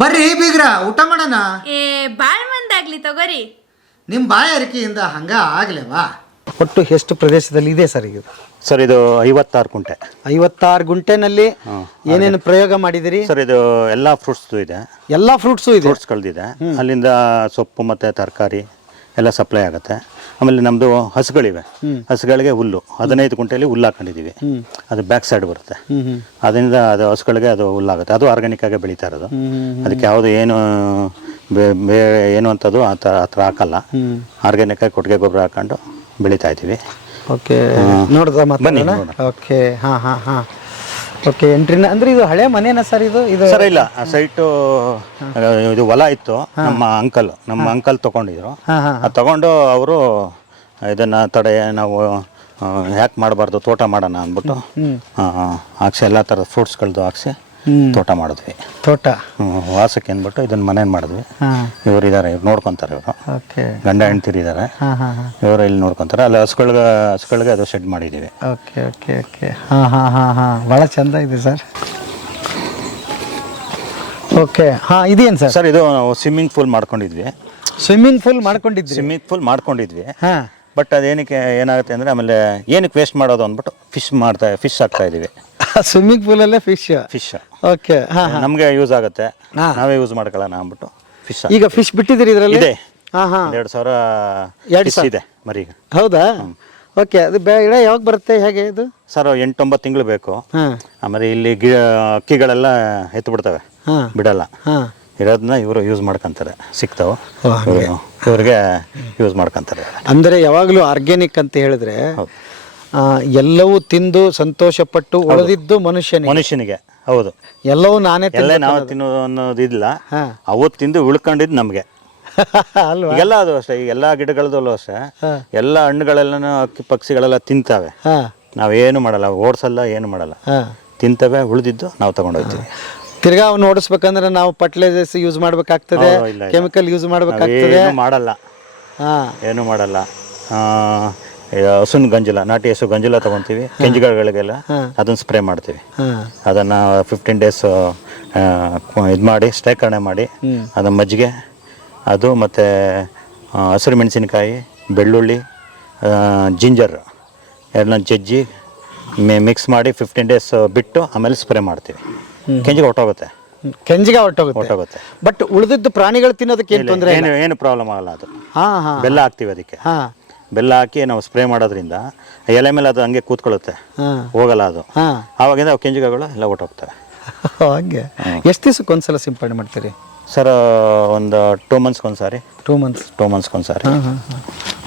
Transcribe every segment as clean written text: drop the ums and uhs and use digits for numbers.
ಬರ್ರಿ ಬೀಗ್ರ ಊಟ ಮಾಡೋಣ. ಏ ಬಾಳ್ ಮಂದಾಗ್ಲಿ ತಗೋರಿ. ನಿಮ್ಮ ಬಾಯಾರಿಕೆಯಿಂದ ಹಂಗ ಆಗ್ಲೇವಾ? ಒಟ್ಟು ಎಷ್ಟು ಪ್ರದೇಶದಲ್ಲಿ ಇದೆ ಸರ್ ಇದು? ಸರ್ ಇದು 56 ಗುಂಟೆ. 56 ಗುಂಟೆನಲ್ಲಿ ಏನೇನು ಪ್ರಯೋಗ ಮಾಡಿದಿರಿ ಸರ್? ಇದು ಎಲ್ಲ ಫ್ರೂಟ್ಸ್ ಇದೆ, ಎಲ್ಲ ಫ್ರೂಟ್ಸು ಇದೆ. ಫ್ರೂಟ್ಸ್ ಕಳೆದಿದೆ. ಅಲ್ಲಿಂದ ಸೊಪ್ಪು ಮತ್ತು ತರಕಾರಿ ಎಲ್ಲ ಸಪ್ಲೈ ಆಗುತ್ತೆ. ಆಮೇಲೆ ನಮ್ಮದು ಹಸುಗಳಿವೆ, ಹಸುಗಳಿಗೆ ಹುಲ್ಲು 15 ಗುಂಟೆಯಲ್ಲಿ ಹುಲ್ಲು ಹಾಕೊಂಡಿದ್ದೀವಿ. ಅದು ಬ್ಯಾಕ್ ಸೈಡ್ ಬರುತ್ತೆ, ಅದರಿಂದ ಅದು ಹಸುಗಳಿಗೆ ಅದು ಹುಲ್ಲಾಗುತ್ತೆ. ಅದು ಆರ್ಗ್ಯಾನಿಕ್ ಆಗಿ ಬೆಳೀತಾ ಇರೋದು. ಅದಕ್ಕೆ ಯಾವುದು ಏನು ಏನು ಅಂತದ್ದು ಆ ಥರ ಹಾಕಲ್ಲ. ಆರ್ಗ್ಯಾನಿಕ್ ಆಗಿ ಕೊಟ್ಟಿಗೆ ಗೊಬ್ಬರ ಹಾಕೊಂಡು ಬೆಳೀತಾ ಇದ್ದೀವಿ. ಓಕೆ, ನೋಡ್ದ ಬನ್ನಿ. ಓಕೆ, ಹಾಂ ಹಾಂ ಹಾಂ. ಓಕೆ, ಎಂಟ್ರಿನ ಅಂದರೆ ಇದು ಹಳೆ ಮನೇನ ಸರ್? ಇದು ಸರ್ ಇಲ್ಲ, ಆ ಸೈಟು ಇದು ಹೊಲ ಇತ್ತು. ನಮ್ಮ ಅಂಕಲ್ ತೊಗೊಂಡಿದ್ರು. ಅದು ತಗೊಂಡು ಅವರು ಇದನ್ನು ನಾವು ಯಾಕೆ ಮಾಡಬಾರ್ದು, ತೋಟ ಮಾಡೋಣ ಅಂದ್ಬಿಟ್ಟು ಹಾಕ್ಸಿ ಎಲ್ಲ ಥರದ ಫ್ರೂಟ್ಸ್ಗಳದ್ದು ಹಾಕ್ಸಿ ತೋಟ ಮಾಡಿದ್ವಿ. ತೋಟ ವಾಸಕ್ಕೆ ಅಂದ್ಬಿಟ್ಟು ಇದನ್ನು ಮನೇನು ಮಾಡಿದ್ವಿ. ಇವರು ಇದ್ದಾರೆ, ಇವ್ರು ನೋಡ್ಕೊತಾರೆ. ಇವರು ಗಂಡ ಹೆಂಡ್ತಿರು ಇದ್ದಾರೆ, ಇವರು ಇಲ್ಲಿ ನೋಡ್ಕೊತಾರೆ. ಅಲ್ಲಿ ಹಸುಗಳಿಗೆ ಅದು ಶೆಡ್ ಮಾಡಿದ್ದೀವಿ. ಓಕೆ ಓಕೆ ಓಕೆ, ಹಾಂ ಹಾಂ ಹಾಂ ಹಾಂ, ಭಾಳ ಚೆಂದ ಇದೆ ಸರ್. ಓಕೆ, ಹಾಂ, ಇದೇನು ಸರ್? ಸರ್ ಇದು ನಾವು ಸ್ವಿಮ್ಮಿಂಗ್ ಪೂಲ್ ಮಾಡ್ಕೊಂಡಿದ್ವಿ. ಸ್ವಿಮ್ಮಿಂಗ್ ಪೂಲ್ ಮಾಡ್ಕೊಂಡಿದ್ವಿ. ಹಾಂ, ಬಟ್ ಅದೇನಕ್ಕೆ ಏನಾಗುತ್ತೆ ಅಂದರೆ ಆಮೇಲೆ ಏನಕ್ಕೆ ವೇಸ್ಟ್ ಮಾಡೋದು ಅಂದ್ಬಿಟ್ಟು ಫಿಶ್ ಹಾಕ್ತಾ ಇದ್ದೀವಿ. Swimming ಪೂಲಲ್ಲೇ fish. ಓಕೆ, ಹಾಂ, ನಮಗೆ ಯೂಸ್ ಆಗುತ್ತೆ, ನಾವೇ ಯೂಸ್ ಮಾಡ್ಕೊಳ್ಳೋಣ ಅಂದ್ಬಿಟ್ಟು ಫಿಶ್. ಈಗ ಫಿಶ್ ಬಿಟ್ಟಿದ್ದೀರಿ ಇದರಲ್ಲಿ? ಇದೆ. ಹಾಂ ಹಾಂ, 2,000 ಇದೆ ಮರಿಗೆ. ಹೌದಾ? ಓಕೆ, ಅದು ಗಿಡ ಯಾವಾಗ ಬರುತ್ತೆ, ಹೇಗೆ ಇದು? ಸರ್ 8-9 ತಿಂಗಳು ಬೇಕು. ಆಮೇಲೆ ಇಲ್ಲಿ ಅಕ್ಕಿಗಳೆಲ್ಲ ಎತ್ತು ಬಿಡ್ತವೆ, ಬಿಡಲ್ಲ. ಇರೋದನ್ನ ಇವರು ಯೂಸ್ ಮಾಡ್ಕೊಂತಾರೆ, ಸಿಗ್ತಾವೆ ಇವ್ರಿಗೆ ಯೂಸ್ ಮಾಡ್ಕೊಂತಾರೆ. ಅಂದರೆ ಯಾವಾಗಲೂ ಆರ್ಗ್ಯಾನಿಕ್ ಅಂತ ಹೇಳಿದ್ರೆ ಎಲ್ಲವೂ ತಿಂದು ಸಂತೋಷಪಟ್ಟು ಉಳಿದಿದ್ದು ಮನುಷ್ಯನಿಗೆ. ಹೌದು, ಎಲ್ಲವೂ ನಾನೇ ನಾವು ತಿನ್ನೋದು ಅನ್ನೋದಿಲ್ಲ. ಅವತ್ತು ತಿಂದು ಉಳ್ಕೊಂಡಿದ್ದು ನಮಗೆ ಅಲ್ವಾ? ಎಲ್ಲ ಅದು ಅಷ್ಟೇ, ಈಗ ಎಲ್ಲ ಗಿಡಗಳದಲ್ಲೂ ಅಷ್ಟೇ. ಎಲ್ಲ ಹಣ್ಣುಗಳೆಲ್ಲ ಅಕ್ಕಿ ಪಕ್ಷಿಗಳೆಲ್ಲ ತಿಂತಾವೆ, ನಾವೇನು ಮಾಡಲ್ಲ, ಓಡಿಸಲ್ಲ, ಏನು ಮಾಡಲ್ಲ, ತಿಂತವೆ. ಉಳಿದಿದ್ದು ನಾವು ತಗೊಂಡೋಗ್ತೀವಿ. ತಿರ್ಗಾ ಅವ್ನು ಓಡಿಸ್ಬೇಕಂದ್ರೆ ನಾವು ಫರ್ಟಿಲೈಸರ್ಸ್ ಯೂಸ್ ಮಾಡ್ಬೇಕಾಗ್ತದೆ, ಕೆಮಿಕಲ್ ಯೂಸ್ ಮಾಡ್ಬೇಕಾಗ್ತದೆ. ಏನು ಮಾಡಲ್ಲ. ಹಸುನ ಗಂಜಲ, ನಾಟಿ ಹಸು ಗಂಜಲ ತಗೊಂತೀವಿ, ಕೆಂಜುಗಳಿಗೆಲ್ಲ ಅದನ್ನು ಸ್ಪ್ರೇ ಮಾಡ್ತೀವಿ. ಅದನ್ನು 15 ಡೇಸ್ ಇದು ಮಾಡಿ ಶೇಖರಣೆ ಮಾಡಿ, ಅದು ಮಜ್ಜಿಗೆ, ಅದು ಮತ್ತು ಹಸಿರು ಮೆಣಸಿನಕಾಯಿ, ಬೆಳ್ಳುಳ್ಳಿ, ಜಿಂಜರ್ ಎರಡನ್ನ ಜಜ್ಜಿ ಮಿಕ್ಸ್ ಮಾಡಿ 15 ಡೇಸ್ ಬಿಟ್ಟು ಆಮೇಲೆ ಸ್ಪ್ರೇ ಮಾಡ್ತೀವಿ. ಕೆಂಜಿಗೆ ಹೊಟ್ಟೋಗುತ್ತೆ. ಬಟ್ ಉಳಿದಿದ್ದು ಪ್ರಾಣಿಗಳು ತಿನ್ನೋದಕ್ಕೆ ಏನು ತೊಂದರೆ? ಏನು ಪ್ರಾಬ್ಲಮ್ ಆಗಲ್ಲ. ಅದು ಬೆಲ್ಲ ಹಾಕ್ತೀವಿ, ಅದಕ್ಕೆ ಬೆಲ್ಲ ಹಾಕಿ ನಾವು ಸ್ಪ್ರೇ ಮಾಡೋದ್ರಿಂದ ಎಲೆ ಮೇಲೆ ಅದು ಹಂಗೆ ಕೂತ್ಕೊಳ್ಳುತ್ತೆ, ಹೋಗಲ್ಲ ಅದು. ಆವಾಗಿಂದ ಅವು ಕೆಂಜಿಗಳು ಎಲ್ಲ ಹೊಟ್ಟೋಗ್ತವೆ. ಹಾಗೆ ಎಷ್ಟು ದಿವಸಕ್ಕೆ ಒಂದ್ಸಲ ಸಿಂಪಡಣೆ ಮಾಡ್ತೀರಿ ಸರ್? ಒಂದು 2 ಮಂತ್ಸ್ಗೊಂದ್ಸಾರಿ. 2 ಮಂತ್ಸ್ಗೊಂದ್ಸಾರಿ.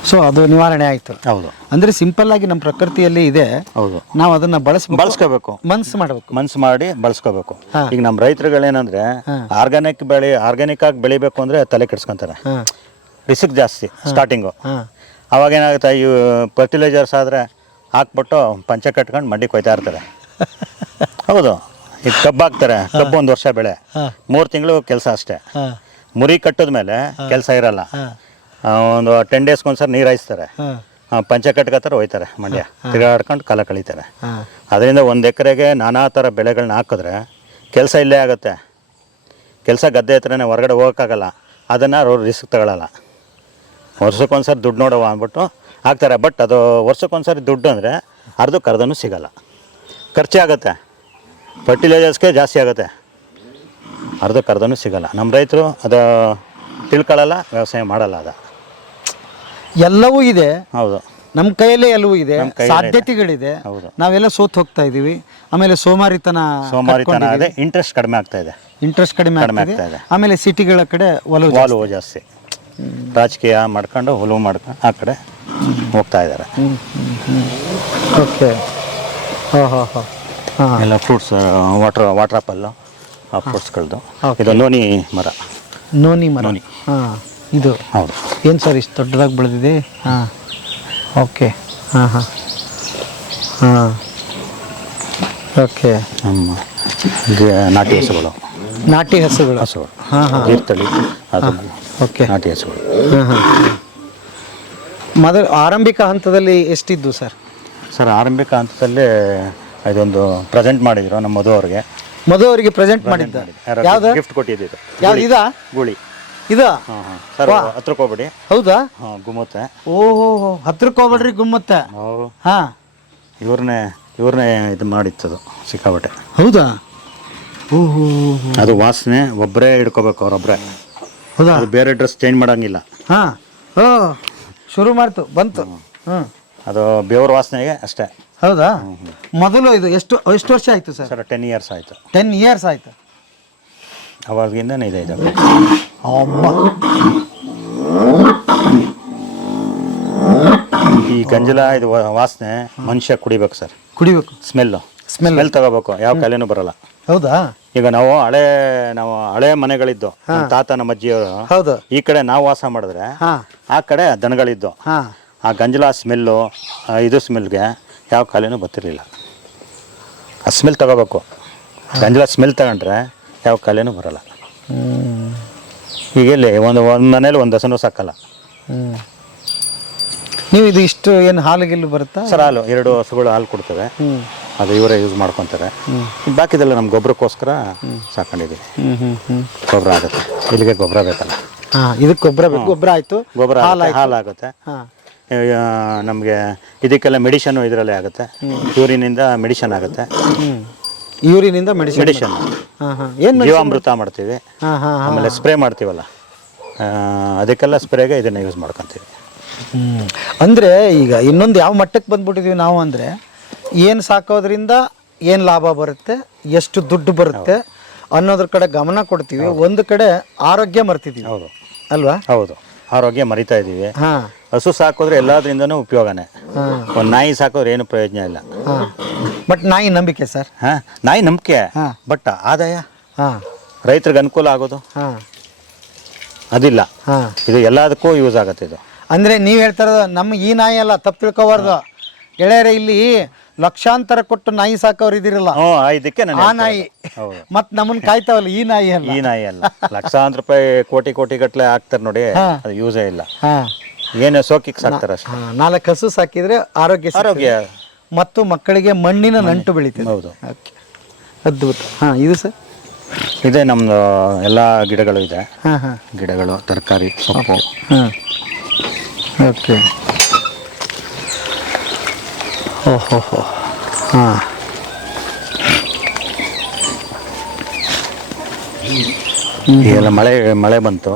ಸೊ ಅದು ನಿವಾರಣೆ ಆಯ್ತು. ಹೌದು. ಅಂದ್ರೆ ಸಿಂಪಲ್ ಆಗಿ ನಮ್ಮ ಪ್ರಕೃತಿಯಲ್ಲಿ ಇದೆ. ಹೌದು, ನಾವು ಅದನ್ನ ಬಳಸ್ಕೋಬೇಕು, ಮನ್ಸು ಮಾಡಿ ಬಳಸ್ಕೋಬೇಕು. ಈಗ ನಮ್ಮ ರೈತರುಗಳೇನಂದ್ರೆ ಆರ್ಗ್ಯಾನಿಕ್ ಆಗಿ ಬೆಳಿಬೇಕು ಅಂದ್ರೆ ತಲೆ ಕೆಡ್ಸ್ಕೊಂತಾರೆ, ರಿಸ್ಕ್ ಜಾಸ್ತಿ ಸ್ಟಾರ್ಟಿಂಗು. ಅವಾಗ ಏನಾಗುತ್ತೆ, ಇವು ಫರ್ಟಿಲೈಸರ್ಸ್ ಆದರೆ ಹಾಕ್ಬಿಟ್ಟು ಪಂಚೆ ಕಟ್ಕೊಂಡು ಮಂಡಿ ಕೊಯ್ತಾ ಇರ್ತಾರೆ. ಹೌದು, ಈಗ ಕಬ್ಬು ಹಾಕ್ತಾರೆ, ಕಬ್ಬು 1 ವರ್ಷ ಬೆಳೆ, 3 ತಿಂಗಳು ಕೆಲಸ ಅಷ್ಟೇ. ಮುರಿ ಕಟ್ಟಿದ್ಮೇಲೆ ಕೆಲಸ ಇರಲ್ಲ. ಒಂದು 10 ಡೇಸ್ಗೊಂದ್ಸರಿ ನೀರು ಹಾಯಿಸ್ತಾರೆ, ಪಂಚೆ ಕಟ್ಕೋತಾರೆ, ಹೋಯ್ತಾರೆ ಮಂಡ್ಯ, ತಿರುಗಾಡ್ಕೊಂಡು ಕಾಲ ಕಳೀತಾರೆ. ಅದರಿಂದ 1 ಎಕರೆಗೆ ನಾನಾ ಥರ ಬೆಳೆಗಳನ್ನ ಹಾಕಿದ್ರೆ ಕೆಲಸ ಇಲ್ಲೇ ಆಗುತ್ತೆ. ಕೆಲಸ ಗದ್ದೆ ಹತ್ರನೇ, ಹೊರಗಡೆ ಹೋಗೋಕ್ಕಾಗಲ್ಲ. ಅದನ್ನು ಅವ್ರು ರಿಸ್ಕ್ ತಗೊಳ್ಳಲ್ಲ. ವರ್ಷಕ್ಕೊಂದ್ಸರಿ ದುಡ್ಡು ನೋಡುವ ಅಂದ್ಬಿಟ್ಟು ಹಾಕ್ತಾರೆ. ಬಟ್ ಅದು ವರ್ಷಕ್ಕೊಂದ್ಸರಿ ದುಡ್ಡು ಅಂದರೆ ಅರ್ಧಕ್ಕರ್ಧನೂ ಸಿಗೋಲ್ಲ, ಖರ್ಚೇ ಆಗುತ್ತೆ. ಫರ್ಟಿಲೈಸರ್ಸ್ಗೆ ಜಾಸ್ತಿ ಆಗುತ್ತೆ, ಅರ್ಧಕ್ಕರ್ಧನೂ ಸಿಗೋಲ್ಲ. ನಮ್ಮ ರೈತರು ಅದು ತಿಳ್ಕೊಳ್ಳಲ್ಲ, ವ್ಯವಸಾಯ ಮಾಡಲ್ಲ. ಅದು ಎಲ್ಲವೂ ಇದೆ. ಹೌದು, ನಮ್ಮ ಕೈಯಲ್ಲೇ ಎಲ್ಲವೂ ಇದೆ, ಸಾಧ್ಯತೆಗಳಿದೆ. ನಾವೆಲ್ಲ ಸೋತ್ ಹೋಗ್ತಾ ಇದೀವಿ. ಆಮೇಲೆ ಸೋಮಾರಿತನ ಇದೆ, ಇಂಟ್ರೆಸ್ಟ್ ಕಡಿಮೆ ಆಗ್ತಾ ಇದೆ. ಆಮೇಲೆ ಸಿಟಿಗಳ ಕಡೆ ಒಲವು ಜಾಸ್ತಿ, ರಾಜಕೀಯ ಮಾಡ್ಕೊಂಡು ಒಲವು ಮಾಡ್ಕೊಂಡು ಆ ಕಡೆ ಹೋಗ್ತಾ ಇದ್ದಾರೆ. ಓಕೆ, ಎಲ್ಲ ಫ್ರೂಟ್ಸ್, ವಾಟರ್ ಆಪಲ್ಲು, ಆ ಫ್ರೂಟ್ಸ್ಗಳದ್ದು. ಇದು ನೋನಿ ಮರ. ಹಾಂ, ಇದು ಹೌದು. ಏನು ಸರ್ ಇಷ್ಟು ದೊಡ್ಡದಾಗಿ ಬೆಳೆದಿದೆ? ಹಾಂ, ಓಕೆ, ಹಾಂ ಹಾಂ ಹಾಂ, ಓಕೆ. ನಮ್ಮ ನಾಟಿ ಹಸುಗಳು. ಹಾಂ ಹಾಂ, ತೀರ್ಥಳಿ, ಅದು ಓಕೆ, ನಾಟಿ ಹಸುಗಳು. ಹಾಂ ಹಾಂ. ಮೊದಲು ಆರಂಭಿಕ ಹಂತದಲ್ಲಿ ಎಷ್ಟಿದ್ದು ಸರ್? ಆರಂಭಿಕ ಹಂತದಲ್ಲೇ ಇದೊಂದು ಪ್ರೆಸೆಂಟ್ ಮಾಡಿದ್ರು ನಮ್ಮ ಮಧು ಅವ್ರಿಗೆ. ಮಧು ಅವರಿಗೆ ಪ್ರೆಸೆಂಟ್ ಮಾಡಿದ್ದ ಯಾವ್ದು ಗಿಫ್ಟ್ ಕೊಟ್ಟಿದ್ದು ಯಾವ್ದು ಇದಾ ಗೂಳಿ. ಇದಾ ಸರ್ ಹತ್ರಕ್ಕೆ ಹೋಗ್ಬೇಡಿ. ಹೌದಾ? ಗುಮ್ಮತ್ತೆ. ಓಹೋ, ಹತ್ರಕ್ಕೆ ಹೋಗ್ಬೇಡ್ರಿ ಗುಮ್ಮತ್ತೆ. ಹಾ, ಇವ್ರನ್ನೇ ಇದು ಮಾಡಿತ್ತದು ಸಿಕ್ಕಾಬಟ್ಟೆ. ಹೌದಾ? ಓಹೋ, ಅದು ವಾಸನೆ ಒಬ್ಬರೇ ಹಿಡ್ಕೋಬೇಕು, ಅವರೊಬ್ಬರೇ. ಹೌದಾ? ಅದು ಬೇರೆ ಡ್ರೆಸ್ ಚೇಂಜ್ ಮಾಡಂಗಿಲ್ಲ. ಹಾ, ಓ ಶುರು ಮಾಡ್ತು, ಬಂತು. ಅದು ಬೇವ್ರ ವಾಸನೆಗೆ ಅಷ್ಟೇ. ಹೌದಾ? ಮೊದಲು ಇದು ಎಷ್ಟು ವರ್ಷ ಆಯ್ತು ಸರ್? 10 years ಆಯ್ತು. 10 years ಆಯ್ತು. ಅವಾಗಿಂದನೇ ಇದೆ ಇದು. ಈ ಗಂಜಲ ಇದು ವಾಸನೆ ಮನುಷ್ಯ ಕುಡಿಬೇಕು ಸರ್. ಕುಡಿಬೇಕು. ಸ್ಮೆಲ್ ತಗೋಬೇಕು, ಯಾವ ಕಾಯಿಲೆನೂ ಬರಲ್ಲ. ಹೌದಾ? ಈಗ ನಾವು ಹಳೆ ಮನೆಗಳಿದ್ದು, ನಮ್ಮ ತಾತ ನಮ್ಮ ಅಜ್ಜಿಯವರು. ಹೌದು. ಈ ಕಡೆ ನಾವು ವಾಸ ಮಾಡಿದ್ರೆ ಆ ಕಡೆ ದನಗಳಿದ್ದು. ಆ ಗಂಜಲ ಸ್ಮೆಲ್ಲು, ಇದು ಸ್ಮೆಲ್ಗೆ ಯಾವ ಕಾಯಿಲೆನೂ ಬರ್ತಿರ್ಲಿಲ್ಲ. ಆ ಸ್ಮೆಲ್ ತಗೋಬೇಕು. ಗಂಜಲ ಸ್ಮೆಲ್ ತಗೊಂಡ್ರೆ ಯಾವ ಕಾಯಿಲೆನೂ ಬರಲ್ಲ. ಈಗ ಇಲ್ಲಿ ಒಂದು ಮನೇಲಿ ಒಂದು ಹಸುನೂ ಸಾಕಲ್ಲ. ನೀವು ಇದು ಇಷ್ಟು ಏನು ಹಾಲಿಗೆಲ್ಲ ಬರುತ್ತಾ ಸರ್? ಹಾಲು 2 ಹಸುಗಳು ಹಾಲು ಕೊಡ್ತವೆ. ಅದು ಇವರೇ ಯೂಸ್ ಮಾಡ್ಕೊತಾರೆ. ಬಾಕಿದೆಲ್ಲ ನಮ್ಮ ಗೊಬ್ಬರಕ್ಕೋಸ್ಕರ ಸಾಕೊಂಡಿದ್ದೀವಿ. ಗೊಬ್ಬರ ಆಗುತ್ತೆ. ಇಲ್ಲಿಗೆ ಗೊಬ್ಬರ ಬೇಕಲ್ಲ. ಇದಕ್ಕೆ ಗೊಬ್ಬರ ಬೇಕು. ಗೊಬ್ಬರ ಆಯ್ತು, ಗೊಬ್ಬರ ಹಾಲಾಗುತ್ತೆ. ನಮಗೆ ಇದಕ್ಕೆಲ್ಲ ಮೆಡಿಷನ್ ಇದರಲ್ಲೇ ಆಗುತ್ತೆ. ಯೂರಿನಿಂದ ಮೆಡಿಷನ್ ಆಗುತ್ತೆ. ಯೂರಿನಿಂದ ಮೆಡಿಷನ್. ಏನು ಜೀವಾಮೃತ ಮಾಡ್ತೀವಿ. ಆಮೇಲೆ ಸ್ಪ್ರೇ ಮಾಡ್ತೀವಲ್ಲ, ಅದಕ್ಕೆಲ್ಲ ಸ್ಪ್ರೇಗೆ ಇದನ್ನು ಯೂಸ್ ಮಾಡ್ಕೊತೀವಿ. ಅಂದರೆ ಈಗ ಇನ್ನೊಂದು ಯಾವ ಮಟ್ಟಕ್ಕೆ ಬಂದ್ಬಿಟ್ಟಿದ್ದೀವಿ ನಾವು ಅಂದರೆ, ಏನು ಸಾಕೋದ್ರಿಂದ ಏನು ಲಾಭ ಬರುತ್ತೆ, ಎಷ್ಟು ದುಡ್ಡು ಬರುತ್ತೆ ಅನ್ನೋದ್ರ ಕಡೆ ಗಮನ ಕೊಡ್ತೀವಿ. ಒಂದು ಕಡೆ ಆರೋಗ್ಯ ಮರ್ತಿದ್ದೀವಿ. ಹೌದು ಅಲ್ವಾ? ಹೌದು, ಆರೋಗ್ಯ ಮರಿತಾ ಇದ್ದೀವಿ. ಹಸು ಸಾಕೋದ್ರೆ ಎಲ್ಲದರಿಂದನೂ ಉಪಯೋಗನೇ. ಒಂದು ನಾಯಿ ಸಾಕೋದ್ರೆ ಏನು ಪ್ರಯೋಜನ ಇಲ್ಲ. ಬಟ್ ನಾಯಿ ನಂಬಿಕೆ ಸರ್. ನಾಯಿ ನಂಬಿಕೆ, ಬಟ್ ಆದಾಯ ರೈತರಿಗೆ ಅನುಕೂಲ ಆಗೋದು ಅದಿಲ್ಲ. ಇದು ಎಲ್ಲದಕ್ಕೂ ಯೂಸ್ ಆಗುತ್ತೆ ಇದು. ಅಂದರೆ ನೀವು ಹೇಳ್ತಾರ ನಮ್ಮ ಈ ನಾಯಿ ಅಲ್ಲ, ತಪ್ಪು ತಿಳ್ಕೊಬಾರ್ದು ಗೆಳೆಯರೆ. ಇಲ್ಲಿ ಲಕ್ಷಾಂತರ ಕೊಟ್ಟು ನಾಯಿ ಸಾಕೋರು ಇದಿರಲ್ಲ, ಇದಕ್ಕೆ ಆ ನಾಯಿ. ಮತ್ ನಮ್ಮನ್ನ ಕಾಯ್ತಾವಲ್ಲ, ಈ ನಾಯಿ ಅಲ್ಲ. ಈ ನಾಯಿ ಅಲ್ಲ. ಲಕ್ಷಾಂತರ ರೂಪಾಯಿ ಕೋಟಿ ಗಟ್ಟಲೆ ಹಾಕ್ತಾರೆ ನೋಡಿ, ಅದು ಯೂಸೇ ಇಲ್ಲ. ಏನು ಸೋಕಿಗೆ ಸಾಕ್ತಾರೆ ಅಷ್ಟೇ. 4 ಹಸು ಸಾಕಿದ್ರೆ ಆರೋಗ್ಯ ಮತ್ತು ಮಕ್ಕಳಿಗೆ ಮಣ್ಣಿನ ನಂಟು ಬೆಳಿತದೆ. ಹೌದು, ಅದ್ಭುತ. ಇದು ಸರ್ ಇದೆ ನಮ್ದು ಎಲ್ಲ ಗಿಡಗಳು ಇದೆ. ಗಿಡಗಳು, ತರಕಾರಿ, ಸೊಪ್ಪು. ಓಕೆ. ಓಹೋ. ಈಗೆಲ್ಲ ಮಳೆ ಬಂತು,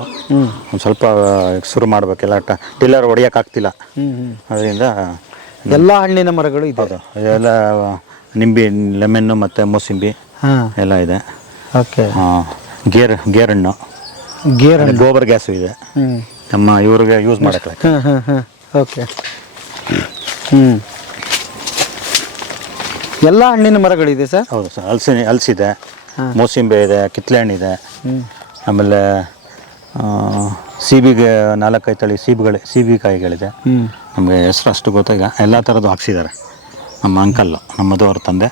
ಒಂದು ಸ್ವಲ್ಪ ಶುರು ಮಾಡಬೇಕೆಲ್ಲ. ಟಿಲ್ಲರ್ ಹೊಡಿಯೋಕ್ಕಾಗ್ತಿಲ್ಲ. ಅದರಿಂದ ಎಲ್ಲ ಹಣ್ಣಿನ ಮರಗಳು ಇದೆ. ಹೌದು, ಇದೆಲ್ಲ ನಿಂಬೆ, ಲೆಮನ್ನು ಮತ್ತು ಮೂಸಂಬಿ ಎಲ್ಲ ಇದೆ. ಓಕೆ. ಗೇರಣ್ಣು, ಗೋಬರ್ ಗ್ಯಾಸು ಇದೆ ನಮ್ಮ ಇವ್ರಿಗೆ ಯೂಸ್ ಮಾಡೋಕ್ಕೆ. ಓಕೆ. ಎಲ್ಲ ಹಣ್ಣಿನ ಮರಗಳಿದೆ ಸರ್? ಹೌದು ಸರ್. ಹಲಸಿದೆ, ಮೂಸಂಬೆ ಇದೆ, ಕಿತ್ತಳೆ ಹಣ್ಣಿದೆ. ಆಮೇಲೆ ಸೀಬಿಗೆ 4-5 ತಳಿ ಸೀಬಿಕಾಯಿಗಳಿದೆ. ನಮಗೆ ಹೆಸರು ಅಷ್ಟು ಗೊತ್ತಾಗ ಎಲ್ಲ ಥರದ್ದು ಹಾಕ್ಸಿದ್ದಾರೆ ನಮ್ಮ ಅಂಕಲ್ಲು, ನಮ್ಮ ಮಧುವ್ರ ತಂದೆ.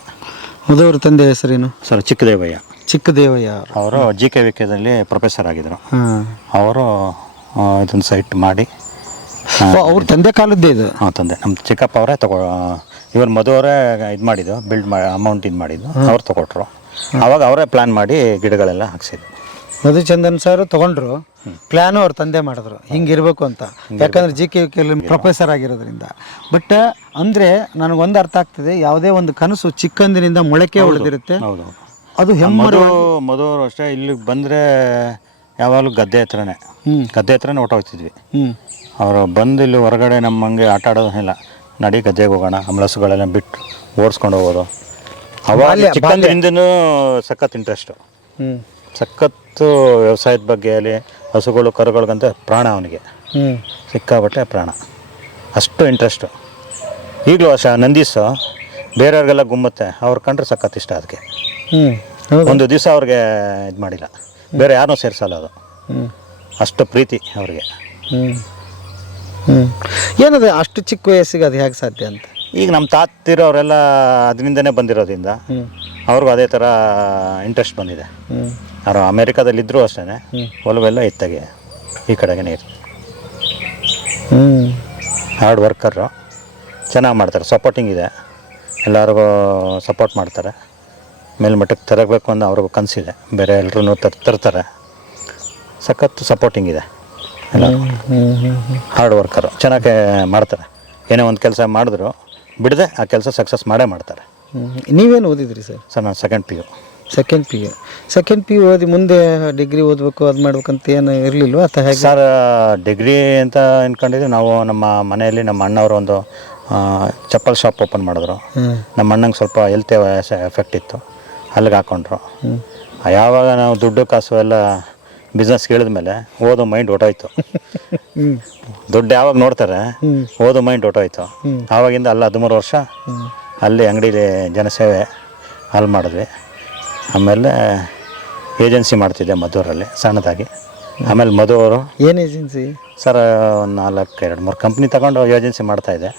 ಮಧುವ್ರ ತಂದೆ ಹೆಸರೇನು ಸರ್? ಚಿಕ್ಕದೇವಯ್ಯ. ಅವರು GKVKದಲ್ಲಿ ಪ್ರೊಫೆಸರ್ ಆಗಿದ್ದರು. ಅವರು ಇದನ್ನು ಸೈಟ್ ಮಾಡಿ, ಅವ್ರ ತಂದೆ ಕಾಲದ್ದೇ ಇದು. ತಂದೆ ನಮ್ಮ ಚಿಕ್ಕಪ್ಪ ಅವರೇ ಇವ್ರ ಮಧುವರೇ ಇದು ಮಾಡಿದ್ದು, ಅಮೌಂಟ್ ಇದು ಮಾಡಿದ್ದು, ಅವ್ರು ತಗೊಟ್ರು. ಅವಾಗ ಅವರೇ ಪ್ಲ್ಯಾನ್ ಮಾಡಿ ಗಿಡಗಳೆಲ್ಲ ಹಾಕ್ಸಿದ್ರು. ಮಧುಚಂದನ್ ಸರ್ ತಗೊಂಡ್ರು, ಪ್ಲ್ಯಾನು ಅವ್ರ ತಂದೆ ಮಾಡಿದ್ರು ಹಿಂಗಿರ್ಬೇಕು ಅಂತ. ಯಾಕಂದ್ರೆ GKVK ಪ್ರೊಫೆಸರ್ ಆಗಿರೋದ್ರಿಂದ. ಬಟ್ ಅಂದರೆ ನನಗೊಂದು ಅರ್ಥ ಆಗ್ತದೆ, ಯಾವುದೇ ಒಂದು ಕನಸು ಚಿಕ್ಕಂದಿನಿಂದ ಮೊಳಕೆ ಉಳಿದಿರುತ್ತೆ. ಅದು ಮಧುವರು ಅಷ್ಟೇ. ಇಲ್ಲಿಗೆ ಬಂದರೆ ಯಾವಾಗಲೂ ಗದ್ದೆ ಹತ್ರನೇ ಹೊಟ್ಟೋಗ್ತಿದ್ವಿ. ಅವರು ಬಂದು ಇಲ್ಲಿ ಹೊರಗಡೆ ನಮ್ಮಂಗೆ ಆಟ ಆಡೋದಿಲ್ಲ. ನಡಿ ಗದ್ದೆಗೆ ಹೋಗೋಣ, ಹಸುಗಳೆಲ್ಲ ಬಿಟ್ಟು ಓಡಿಸ್ಕೊಂಡು ಹೋಗೋದು. ಅವಾಗ ಚಿಕ್ಕಂದ್ರಿಂದನೂ ಸಖತ್ ಇಂಟ್ರೆಸ್ಟು. ಸಖತ್ತು ವ್ಯವಸಾಯದ ಬಗ್ಗೆ ಅಲ್ಲಿ ಹಸುಗಳು ಕರುಗಳಿಗಂತ ಪ್ರಾಣ ಅವನಿಗೆ. ಸಿಕ್ಕಾಬಟ್ಟೆ ಪ್ರಾಣ, ಅಷ್ಟು ಇಂಟ್ರೆಸ್ಟು. ಈಗಲೂ ಅಷ್ಟೇ. ನಂದೀಸು ಬೇರೆಯವ್ರಿಗೆಲ್ಲ ಗುಮ್ಮತ್ತೆ, ಅವ್ರು ಕಂಡ್ರೆ ಸಖತ್ ಇಷ್ಟ. ಅದಕ್ಕೆ ಒಂದು ದಿವಸ ಅವ್ರಿಗೆ ಇದು ಮಾಡಿಲ್ಲ, ಬೇರೆ ಯಾರನ್ನೂ ಸೇರಿಸಲ್ಲ. ಅದು ಅಷ್ಟು ಪ್ರೀತಿ ಅವ್ರಿಗೆ. ಏನದು ಅಷ್ಟು ಚಿಕ್ಕ ವಯಸ್ಸಿಗೆ ಅದು ಹೇಗೆ ಸಾಧ್ಯ ಅಂತ? ಈಗ ನಮ್ಮ ತಾತಿರೋರೆಲ್ಲ ಅದರಿಂದನೇ ಬಂದಿರೋದ್ರಿಂದ ಅವ್ರಿಗೂ ಅದೇ ಥರ ಇಂಟ್ರೆಸ್ಟ್ ಬಂದಿದೆ. ಅವರು ಅಮೇರಿಕಾದಲ್ಲಿದ್ದರೂ ಅಷ್ಟೇ, ಒಲವೆಲ್ಲ ಇತ್ತಾಗೆ ಈ ಕಡೆಗೇ ಇರ್ತದೆ. ಹಾರ್ಡ್ ವರ್ಕರು, ಚೆನ್ನಾಗಿ ಮಾಡ್ತಾರೆ. ಸಪೋರ್ಟಿಂಗ್ ಇದೆ, ಎಲ್ಲರಿಗೂ ಸಪೋರ್ಟ್ ಮಾಡ್ತಾರೆ. ಮೇಲ್ಮಟ್ಟಕ್ಕೆ ತರಬೇಕು ಅನ್ನೋ ಅವ್ರಿಗೂ ಕನಸಿದೆ. ಬೇರೆ ಎಲ್ಲರೂ ತರ್ತಾರೆ. ಸಖತ್ತು ಸಪೋರ್ಟಿಂಗ್ ಇದೆ. ಎಲ್ಲ ಹಾರ್ಡ್ ವರ್ಕರು ಚೆನ್ನಾಗಿ ಮಾಡ್ತಾರೆ. ಏನೇ ಒಂದು ಕೆಲಸ ಮಾಡಿದ್ರು ಬಿಡದೆ ಆ ಕೆಲಸ ಸಕ್ಸಸ್ ಮಾಡೇ ಮಾಡ್ತಾರೆ. ನೀವೇನು ಓದಿದ್ರಿ ಸರ್? ಸರ್ ನಾನು second P U. Second P U ಓದಿ ಮುಂದೆ ಡಿಗ್ರಿ ಓದಬೇಕು ಅದು ಮಾಡ್ಬೇಕಂತ ಏನು ಇರಲಿಲ್ವ ಅಥವಾ ಹೇಗೆ? ಸರ್ ಡಿಗ್ರಿ ಅಂತ ಅಂದ್ಕೊಂಡಿದ್ವಿ ನಾವು. ನಮ್ಮ ಮನೆಯಲ್ಲಿ ನಮ್ಮ ಅಣ್ಣವರು ಒಂದು ಚಪ್ಪಲ್ ಶಾಪ್ ಓಪನ್ ಮಾಡಿದ್ರು. ನಮ್ಮ ಅಣ್ಣಂಗೆ ಸ್ವಲ್ಪ ಹೆಲ್ತ್ ಎಫೆಕ್ಟ್ ಇತ್ತು, ಅಲ್ಲಿಗೆ ಹಾಕ್ಕೊಂಡ್ರು. ಯಾವಾಗ ನಾವು ದುಡ್ಡು ಕಾಸು ಎಲ್ಲ ಬಿಸ್ನೆಸ್ ಕೇಳಿದ್ಮೇಲೆ ಓದೋ ಮೈಂಡ್ ಹೊಟ್ಟೋಯ್ತು. ದುಡ್ಡು ಯಾವಾಗ ನೋಡ್ತಾರೆ ಓದೋ ಮೈಂಡ್ ಹೊಟ್ಟೋಯ್ತು. ಆವಾಗಿಂದ ಅಲ್ಲ 13 ವರ್ಷ ಅಲ್ಲಿ ಅಂಗಡೀಲಿ ಜನಸೇವೆ ಅಲ್ಲಿ ಮಾಡಿದ್ವಿ. ಆಮೇಲೆ ಏಜೆನ್ಸಿ ಮಾಡ್ತಿದ್ದೆ ಮಧುರಲ್ಲಿ ಸಣ್ಣದಾಗಿ. ಆಮೇಲೆ ಮಧು ಅವರು ಏನು ಏಜೆನ್ಸಿ ಸರ್? ಒಂದು 2-3 ಕಂಪ್ನಿ ತಗೊಂಡು ಏಜೆನ್ಸಿ ಮಾಡ್ತಾಯಿದ್ದೆ.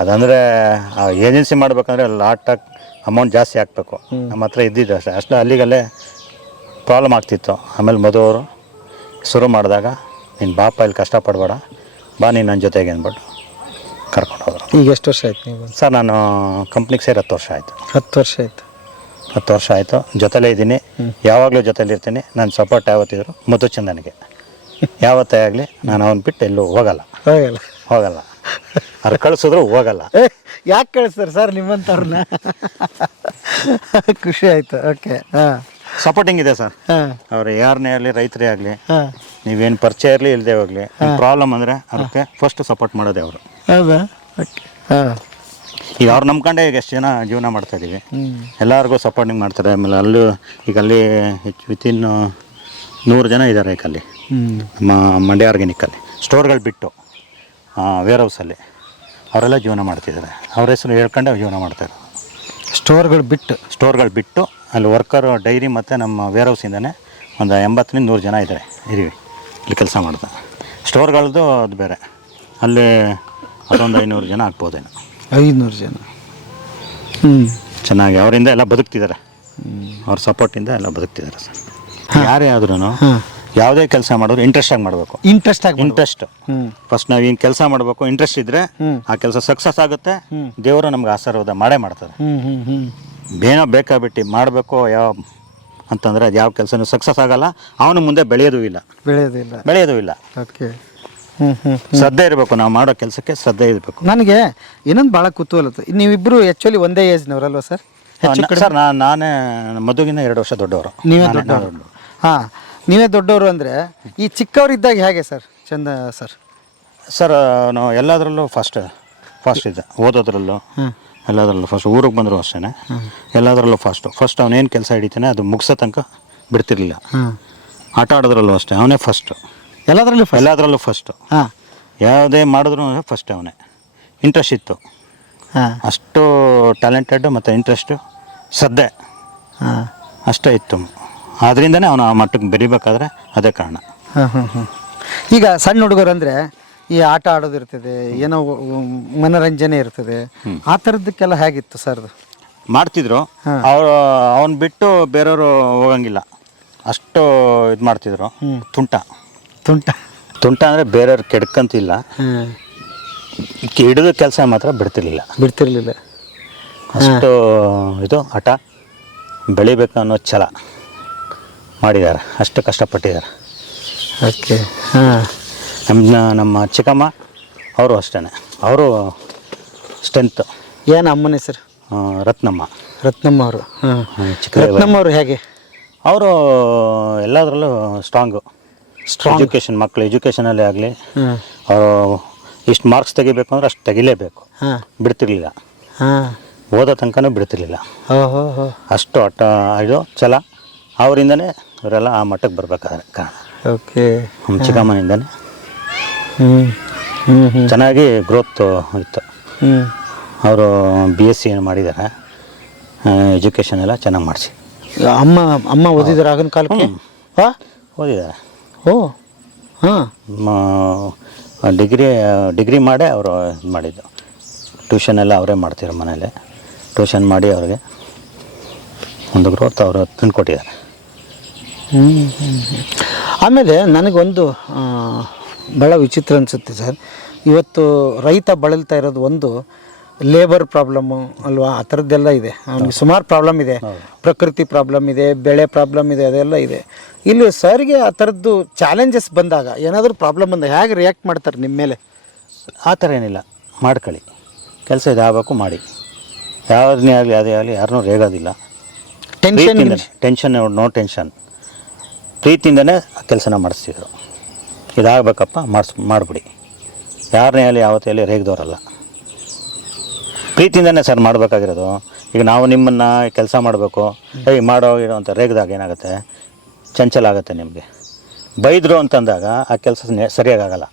ಅದಂದರೆ ಆ ಏಜೆನ್ಸಿ ಮಾಡಬೇಕಂದ್ರೆ ಲಾಟಾಗಿ ಅಮೌಂಟ್ ಜಾಸ್ತಿ ಹಾಕಬೇಕು. ನಮ್ಮ ಹತ್ರ ಇದ್ದಿದ್ದು ಅಷ್ಟೇ ಅಲ್ಲಿಗಲ್ಲೇ ಪ್ರಾಬ್ಲಮ್ ಆಗ್ತಿತ್ತು. ಆಮೇಲೆ ಮಧು ಅವರು ಶುರು ಮಾಡಿದಾಗ ನೀನು ಬಾಪ ಇಲ್ಲಿ ಕಷ್ಟಪಡಬೇಡ, ಬಾ ನೀನು ನನ್ನ ಜೊತೆಗೆ ಅಂದ್ಬಿಟ್ಟು ಕರ್ಕೊಂಡು ಹೋದರು. ಈಗ ಎಷ್ಟು ವರ್ಷ ಆಯ್ತು ನೀವು? ಸರ್ ನಾನು ಕಂಪ್ನಿಗೆ ಸೇರಿ 10 ವರ್ಷ ಆಯಿತು. 10 ವರ್ಷ ಆಯಿತು. 10 ವರ್ಷ ಆಯಿತು. ಜೊತೆಲೇ ಇದ್ದೀನಿ, ಯಾವಾಗಲೂ ಜೊತೆಲಿ ಇರ್ತೀನಿ. ನನ್ನ ಸಪೋರ್ಟ್ ಯಾವತ್ತಿದ್ರು ಮಧುಚಂದನಿಗೆ. ಯಾವತ್ತೇ ಆಗಲಿ ನಾನು ಅವನು ಬಿಟ್ಟು ಎಲ್ಲೂ ಹೋಗಲ್ಲ. ಅವ್ರು ಕಳಿಸಿದ್ರು ಹೋಗಲ್ಲ. ಯಾಕೆ ಕಳಿಸ್ತಾರೆ ಸರ್ ನಿಮ್ಮಂಥವ್ರನ್ನ? ಖುಷಿ ಆಯಿತು. ಓಕೆ. ಹಾಂ, ಸಪೋರ್ಟಿಂಗ್ ಇದೆ ಸರ್. ಅವ್ರು ಯಾರನ್ನೇ ಆಗಲಿ, ರೈತರೇ ಆಗಲಿ, ನೀವೇನು ಪರಿಚಯ ಇರಲಿ ಇಲ್ಲದೆ ಹೋಗಲಿ, ಪ್ರಾಬ್ಲಮ್ ಅಂದರೆ ಅದಕ್ಕೆ ಫಸ್ಟ್ ಸಪೋರ್ಟ್ ಮಾಡೋದೇ ಅವರು. ಹೌದಾ? ಓಕೆ. ಹಾಂ, ಈಗ ಅವ್ರು ನಂಬ್ಕೊಂಡೆ ಈಗ ಎಷ್ಟು ಜನ ಜೀವನ ಮಾಡ್ತಾಯಿದ್ದೀವಿ. ಎಲ್ಲರಿಗೂ ಸಪೋರ್ಟಿಂಗ್ ಮಾಡ್ತಾರೆ. ಆಮೇಲೆ ಅಲ್ಲೂ ಈಗ ಅಲ್ಲಿ ವಿತಿನ್ 100 ಜನ ಇದ್ದಾರೆ. ಈಗ ಅಲ್ಲಿ ನಮ್ಮ ಮಂಡ್ಯ ಆರ್ಗ್ಯಾನಿಕಲ್ಲಿ ಸ್ಟೋರ್ಗಳು ಬಿಟ್ಟು ವೇರ್ ಹೌಸಲ್ಲಿ ಅವರೆಲ್ಲ ಜೀವನ ಮಾಡ್ತಿದ್ದಾರೆ. ಅವ್ರ ಹೆಸರು ಹೇಳ್ಕೊಂಡೆ ಜೀವನ ಮಾಡ್ತಾರೆ. ಸ್ಟೋರ್ಗಳು ಬಿಟ್ಟು ಅಲ್ಲಿ ವರ್ಕರು ಡೈರಿ ಮತ್ತು ನಮ್ಮ ವೇರ್ ಹೌಸಿಂದನೇ ಒಂದು 80-100 ಜನ ಇದ್ದಾರೆ ಇದೀವಿ ಇಲ್ಲಿ ಕೆಲಸ ಮಾಡ್ತಾರೆ. ಸ್ಟೋರ್ಗಳದ್ದು ಅದು ಬೇರೆ, ಅಲ್ಲಿ ಅದೊಂದು 500 ಜನ ಆಗ್ಬೋದೇನೋ. 500 ಜನ. ಚೆನ್ನಾಗಿ ಅವರಿಂದ ಎಲ್ಲ ಬದುಕ್ತಿದ್ದಾರೆ. ಅವ್ರ ಸಪೋರ್ಟಿಂದ ಎಲ್ಲ ಬದುಕ್ತಿದ್ದಾರೆ ಸರ್. ಯಾರೇ ಆದ್ರೂ ಯಾವುದೇ ಕೆಲಸ ಮಾಡೋರು ಇಂಟ್ರೆಸ್ಟಾಗಿ ಮಾಡಬೇಕು. ಇಂಟ್ರೆಸ್ಟ್ ಫಸ್ಟ್ ನಾವು ಹಿಂಗೆ ಕೆಲಸ ಮಾಡಬೇಕು. ಇಂಟ್ರೆಸ್ಟ್ ಇದ್ದರೆ ಆ ಕೆಲಸ ಸಕ್ಸಸ್ ಆಗುತ್ತೆ. ದೇವರು ನಮ್ಗೆ ಆಶೀರ್ವಾದ ಮಾಡೇ ಮಾಡ್ತಾರೆ. ಏನೋ ಬೇಕಾಬಿಟ್ಟು ಮಾಡಬೇಕು ಅಂತಂದರೆ ಅದು ಯಾವ ಕೆಲಸನೂ ಸಕ್ಸಸ್ ಆಗಲ್ಲ. ಅವನು ಮುಂದೆ ಬೆಳೆಯೋದು ಇಲ್ಲ. ಓಕೆ. ಶ್ರದ್ಧೆ ಇರಬೇಕು. ನಾವು ಮಾಡೋ ಕೆಲಸಕ್ಕೆ ಶ್ರದ್ಧೆ ಇರಬೇಕು. ನನಗೆ ಇನ್ನೊಂದು ಭಾಳ ಕುತೂಹಲ. ನೀವಿಬ್ಬರು ಆ್ಯಕ್ಚುಲಿ ಒಂದೇ ಏಜ್ನವರಲ್ವ ಸರ್? ಸರ್ ನಾನೇ ಮದುವಿನ 2 ವರ್ಷ ದೊಡ್ಡವರು. ನೀವೇ ದೊಡ್ಡವರು? ಹಾಂ, ನೀವೇ ದೊಡ್ಡವರು. ಅಂದರೆ ಈ ಚಿಕ್ಕವರಿದ್ದಾಗ ಹೇಗೆ ಸರ್ ಚಂದ ಸರ್? ಸರ್ ನಾವು ಎಲ್ಲದರಲ್ಲೂ ಫಸ್ಟ್ ಇದೆ. ಓದೋದ್ರಲ್ಲೂ ಎಲ್ಲದರಲ್ಲೂ ಫಸ್ಟ್. ಊರಿಗೆ ಬಂದರೂ ಅಷ್ಟೇ ಎಲ್ಲದರಲ್ಲೂ ಫಸ್ಟ್ ಅವನೇನು ಕೆಲಸ ಹಿಡಿತಾನೆ ಅದು ಮುಗಿಸೋ ತನಕ ಬಿಡ್ತಿರ್ಲಿಲ್ಲ. ಆಟ ಆಡೋದ್ರಲ್ಲೂ ಅಷ್ಟೇ ಅವನೇ ಫಸ್ಟು. ಎಲ್ಲದರಲ್ಲೂ ಫಸ್ಟು. ಯಾವುದೇ ಮಾಡಿದ್ರು ಫಸ್ಟ್ ಅವನೇ. ಇಂಟ್ರೆಸ್ಟ್ ಇತ್ತು. ಅಷ್ಟು ಟ್ಯಾಲೆಂಟೆಡ್ ಮತ್ತು ಇಂಟ್ರೆಸ್ಟು, ಶ್ರದ್ಧೆ ಅಷ್ಟೇ ಇತ್ತು. ಆದ್ರಿಂದನೇ ಅವನು ಆ ಮಟ್ಟಕ್ಕೆ ಬೆರಿಬೇಕಾದ್ರೆ ಅದೇ ಕಾರಣ. ಈಗ ಸಣ್ಣ ಹುಡುಗರು ಅಂದರೆ ಈ ಆಟ ಆಡೋದಿರ್ತದೆ, ಏನೋ ಮನೋರಂಜನೆ ಇರ್ತದೆ, ಆ ಥರದ್ದಕ್ಕೆಲ್ಲ ಹೇಗಿತ್ತು ಸರ್? ಮಾಡ್ತಿದ್ರು. ಅವನು ಬಿಟ್ಟು ಬೇರೆಯವರು ಹೋಗಂಗಿಲ್ಲ, ಅಷ್ಟು ಇದು ಮಾಡ್ತಿದ್ರು. ತುಂಟ ಅಂದರೆ ಬೇರೆಯವ್ರು ಕೆಡ್ಕಂತಿಲ್ಲ, ಹಿಡಿದು ಕೆಲಸ ಮಾತ್ರ ಬಿಡ್ತಿರ್ಲಿಲ್ಲ. ಅಷ್ಟು ಇದು ಹಠ, ಬೆಳಿಬೇಕು ಅನ್ನೋ ಛಲ ಮಾಡಿದ್ದಾರೆ. ಅಷ್ಟು ಕಷ್ಟಪಟ್ಟಿದ್ದಾರೆ. ಓಕೆ. ನಮ್ಮ ಚಿಕ್ಕಮ್ಮ ಅವರು ಅಷ್ಟೇ. ಅವರು ಸ್ಟ್ರೆಂತ್. ಏನು ಅಮ್ಮನ ಹೆಸರು? ರತ್ನಮ್ಮ ಅವರು. ರತ್ನಮ್ಮ ಅವರು ಹೇಗೆ? ಅವರು ಎಲ್ಲದರಲ್ಲೂ ಸ್ಟ್ರಾಂಗ್. ಎಜುಕೇಷನ್, ಮಕ್ಕಳು ಎಜುಕೇಷನಲ್ಲೇ ಆಗಲಿ, ಅವರು ಇಷ್ಟು ಮಾರ್ಕ್ಸ್ ತೆಗಿಬೇಕು ಅಂದ್ರೆ ಅಷ್ಟು ತೆಗಿಲೇಬೇಕು. ಬಿಡ್ತಿರ್ಲಿಲ್ಲ. ಓದೋ ತನಕನೂ ಬಿಡ್ತಿರ್ಲಿಲ್ಲ. ಅಷ್ಟು ಹಠ ಇದು ಛಲ. ಅವರಿಂದನೇ ಇವರೆಲ್ಲ ಆ ಮಟ್ಟಕ್ಕೆ ಬರ್ಬೇಕಾದ್ರೆ ಕಾರಣ. ಓಕೆ. ನಮ್ಮ ಚಿಕ್ಕಮ್ಮನಿಂದನೇ ಚೆನ್ನಾಗಿ ಗ್ರೋತ್ ಇತ್ತು. ಅವರು BSc ಮಾಡಿದ್ದಾರೆ. ಎಜುಕೇಷನ್ ಎಲ್ಲ ಚೆನ್ನಾಗಿ ಮಾಡಿಸಿ. ಅಮ್ಮ ಓದಿದ್ದಾರೆ ಆಗಿನ ಕಾಲಕ್ಕೆ? ಓದಿದ್ದಾರೆ. ಡಿಗ್ರಿ ಮಾಡೇ ಅವರು ಇದು ಮಾಡಿದ್ದು. ಟ್ಯೂಷನ್ ಎಲ್ಲ ಅವರೇ ಮಾಡ್ತಿರೋ ಮನೇಲಿ. ಟ್ಯೂಷನ್ ಮಾಡಿ ಅವ್ರಿಗೆ ಒಂದು ಗ್ರೋತ್ ಅವರು ತಂದುಕೊಟ್ಟಿದ್ದಾರೆ. ಆಮೇಲೆ ನನಗೊಂದು ಭಾಳ ವಿಚಿತ್ರ ಅನಿಸುತ್ತೆ ಸರ್. ಇವತ್ತು ರೈತ ಬಳಲ್ತಾ ಇರೋದು ಒಂದು, ಲೇಬರ್ ಪ್ರಾಬ್ಲಮ್ಮು ಅಲ್ವಾ, ಆ ಥರದ್ದೆಲ್ಲ ಇದೆ. ಅವ್ನಿಗೆ ಸುಮಾರು ಪ್ರಾಬ್ಲಮ್ ಇದೆ, ಪ್ರಕೃತಿ ಪ್ರಾಬ್ಲಮ್ ಇದೆ, ಬೆಳೆ ಪ್ರಾಬ್ಲಮ್ ಇದೆ, ಅದೆಲ್ಲ ಇದೆ. ಇಲ್ಲಿ ಸರ್ಗೆ ಆ ಥರದ್ದು ಚಾಲೆಂಜಸ್ ಬಂದಾಗ ಏನಾದರೂ ಪ್ರಾಬ್ಲಮ್ ಬಂದಾಗ ಹೇಗೆ ರಿಯಾಕ್ಟ್ ಮಾಡ್ತಾರೆ ನಿಮ್ಮ ಮೇಲೆ? ಆ ಥರ ಏನಿಲ್ಲ, ಮಾಡ್ಕೊಳ್ಳಿ, ಕೆಲಸ ಇದಾಗಬೇಕು ಮಾಡಿ, ಯಾವುದನ್ನೇ ಆಗಲಿ ಅದೇ ಆಗಲಿ ಯಾರನ್ನೂ ರೇಗೋದಿಲ್ಲ. ಟೆನ್ಷನ್ ನೋ ಟೆನ್ಷನ್, ಪ್ರೀತಿಯಿಂದನೇ ಕೆಲಸನ ಮಾಡಿಸ್ತಿದ್ರು. ಇದಾಗಬೇಕಪ್ಪ ಮಾಡಿಬಿಡಿ, ಯಾರನ್ನೇ ಆಗಲಿ ಯಾವತ್ತೇ ಆಗಲಿ ರೇಗ್ದವ್ರಲ್ಲ, ಪ್ರೀತಿಯಿಂದನೇ ಸರ್ ಮಾಡಬೇಕಾಗಿರೋದು. ಈಗ ನಾವು ನಿಮ್ಮನ್ನು ಕೆಲಸ ಮಾಡಬೇಕು ಮಾಡೋ ಇರೋ ಅಂತ ರೇಗ್ದಾಗ ಏನಾಗುತ್ತೆ, ಚಂಚಲ ಆಗುತ್ತೆ ನಿಮಗೆ. ಬೈದರು ಅಂತಂದಾಗ ಆ ಕೆಲಸ ಸರಿಯಾಗಲ್ಲ.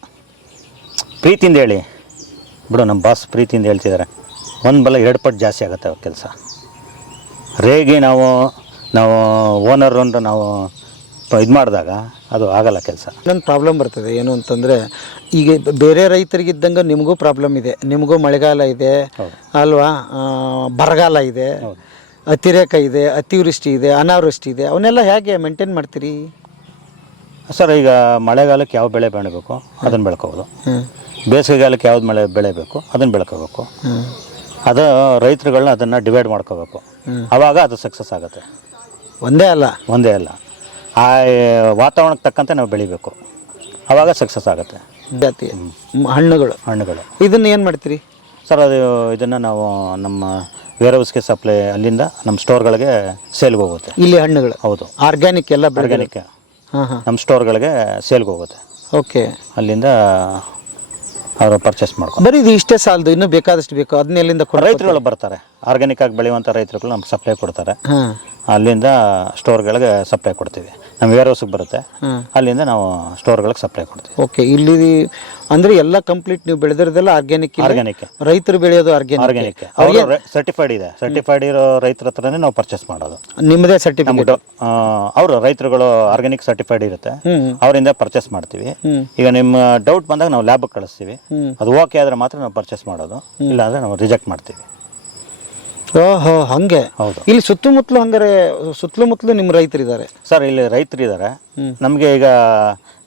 ಪ್ರೀತಿಯಿಂದ ಹೇಳಿ ಬಿಡು, ನಮ್ಮ ಬಾಸ್ ಪ್ರೀತಿಯಿಂದ ಹೇಳ್ತಿದ್ದಾರೆ, ಒಂದು ಬಲ 2 ಪಟ್ಟು ಜಾಸ್ತಿ ಆಗುತ್ತೆ ಅವ್ರ ಕೆಲಸ. ರೇಗಿ ನಾವು ಓನರ್ ಅಂತ ನಾವು ಇದು ಮಾಡಿದಾಗ ಅದು ಆಗಲ್ಲ ಕೆಲಸ. ಇನ್ನೊಂದು ಪ್ರಾಬ್ಲಮ್ ಬರ್ತದೆ ಏನು ಅಂತಂದರೆ, ಈಗ ಬೇರೆ ರೈತರಿಗಿದ್ದಂಗೆ ನಿಮಗೂ ಪ್ರಾಬ್ಲಮ್ ಇದೆ. ನಿಮಗೂ ಮಳೆಗಾಲ ಇದೆ ಅಲ್ವಾ, ಬರಗಾಲ ಇದೆ, ಅತಿರೇಕ ಇದೆ, ಅತಿವೃಷ್ಟಿ ಇದೆ, ಅನಾವೃಷ್ಟಿ ಇದೆ. ಅವನ್ನೆಲ್ಲ ಹೇಗೆ ಮೇಂಟೈನ್ ಮಾಡ್ತೀರಿ ಸರ್? ಈಗ ಮಳೆಗಾಲಕ್ಕೆ ಯಾವ ಬೆಳೆ ಬೆಳಿಬೇಕು ಅದನ್ನು ಬೆಳ್ಕೋಬೋದು, ಬೇಸಿಗೆಗಾಲಕ್ಕೆ ಯಾವ್ದು ಬೆಳೆ ಬೇಕು ಅದನ್ನು ಬೆಳ್ಕೋಬೇಕು. ಅದು ರೈತರುಗಳನ್ನ ಅದನ್ನು ಡಿವೈಡ್ ಮಾಡ್ಕೋಬೇಕು, ಆವಾಗ ಅದು ಸಕ್ಸಸ್ ಆಗುತ್ತೆ. ಒಂದೇ ಅಲ್ಲ, ಆ ವಾತಾವರಣಕ್ಕೆ ತಕ್ಕಂತೆ ನಾವು ಬೆಳಿಬೇಕು, ಆವಾಗ ಸಕ್ಸಸ್ ಆಗುತ್ತೆ. ಜಾತಿ ಹಣ್ಣುಗಳು ಇದನ್ನು ಏನು ಮಾಡ್ತೀರಿ ಸರ್? ಇದನ್ನು ನಾವು ನಮ್ಮ ವೇರ್ಹೌಸ್ಗೆ ಸಪ್ಲೈ, ಅಲ್ಲಿಂದ ನಮ್ಮ ಸ್ಟೋರ್ಗಳಿಗೆ ಸೇಲ್ಗೆ ಹೋಗುತ್ತೆ. ಇಲ್ಲಿ ಹಣ್ಣುಗಳು? ಹೌದು, ಆರ್ಗ್ಯಾನಿಕ್ ಎಲ್ಲ ಆರ್ಗ್ಯಾನಿಕ್ ನಮ್ಮ ಸ್ಟೋರ್ಗಳಿಗೆ ಸೇಲ್ಗೆ ಹೋಗುತ್ತೆ. ಓಕೆ, ಅಲ್ಲಿಂದ ಅವರು ಪರ್ಚೇಸ್ ಮಾಡ್ಕೊಂಡು. ಬರೀ ಇದು ಇಷ್ಟೇ ಸಾಲದು, ಇನ್ನೂ ಬೇಕಾದಷ್ಟು ಬೇಕು, ಅದನ್ನ ಎಲ್ಲಿಂದ ರೈತರುಗಳು ಬರ್ತಾರೆ, ಆರ್ಗ್ಯಾನಿಕ್ ಆಗಿ ಬೆಳೆಯುವಂಥ ರೈತರುಗಳು ನಮ್ಗೆ ಸಪ್ಲೈ ಕೊಡ್ತಾರೆ. ಅಲ್ಲಿಂದ ಸ್ಟೋರ್ಗಳಿಗೆ ಸಪ್ಲೈ ಕೊಡ್ತೀವಿ. ನಮ್ಮ ವೇರ್ಹೌಸ್ಗೆ ಬರುತ್ತೆ, ಅಲ್ಲಿಂದ ನಾವು ಸ್ಟೋರ್ಗಳಿಗೆ ಸಪ್ಲೈ ಕೊಡ್ತೀವಿ. ಓಕೆ, ಇಲ್ಲಿ ಅಂದರೆ ಎಲ್ಲ ಕಂಪ್ಲೀಟ್ ನೀವು ಬೆಳೆದಿರೋದೆಲ್ಲ ಆರ್ಗ್ಯಾನಿಕ್? ರೈತರು ಬೆಳೆಯೋದು ಆರ್ಗ್ಯಾನಿಕ್. ಅವರು ಸರ್ಟಿಫೈಡ್ ಇದೆ, ಸರ್ಟಿಫೈಡ್ ಇರೋ ರೈತರ ಹತ್ರನೇ ನಾವು ಪರ್ಚೇಸ್ ಮಾಡೋದು. ನಿಮ್ಮದೇ ಸರ್ಟಿಫಿಕೇಟ್? ಅವರು ರೈತರುಗಳು ಆರ್ಗ್ಯಾನಿಕ್ ಸರ್ಟಿಫೈಡ್ ಇರುತ್ತೆ, ಅವರಿಂದ ಪರ್ಚೇಸ್ ಮಾಡ್ತೀವಿ. ಈಗ ನಿಮ್ಮ ಡೌಟ್ ಬಂದಾಗ ನಾವು ಲ್ಯಾಬ್ಗೆ ಕಳಿಸ್ತೀವಿ, ಅದು ಓಕೆ ಆದರೆ ಮಾತ್ರ ನಾವು ಪರ್ಚೇಸ್ ಮಾಡೋದು, ಇಲ್ಲ ಅಂದರೆ ನಾವು ರಿಜೆಕ್ಟ್ ಮಾಡ್ತೀವಿ. ಓಹೋ, ಹಂಗೆ. ಹೌದು. ಇಲ್ಲಿ ಸುತ್ತಮುತ್ತಲು ನಿಮ್ಮ ರೈತರಿದ್ದಾರೆ ಸರ್? ಇಲ್ಲಿ ರೈತರಿದ್ದಾರೆ. ನಮಗೆ ಈಗ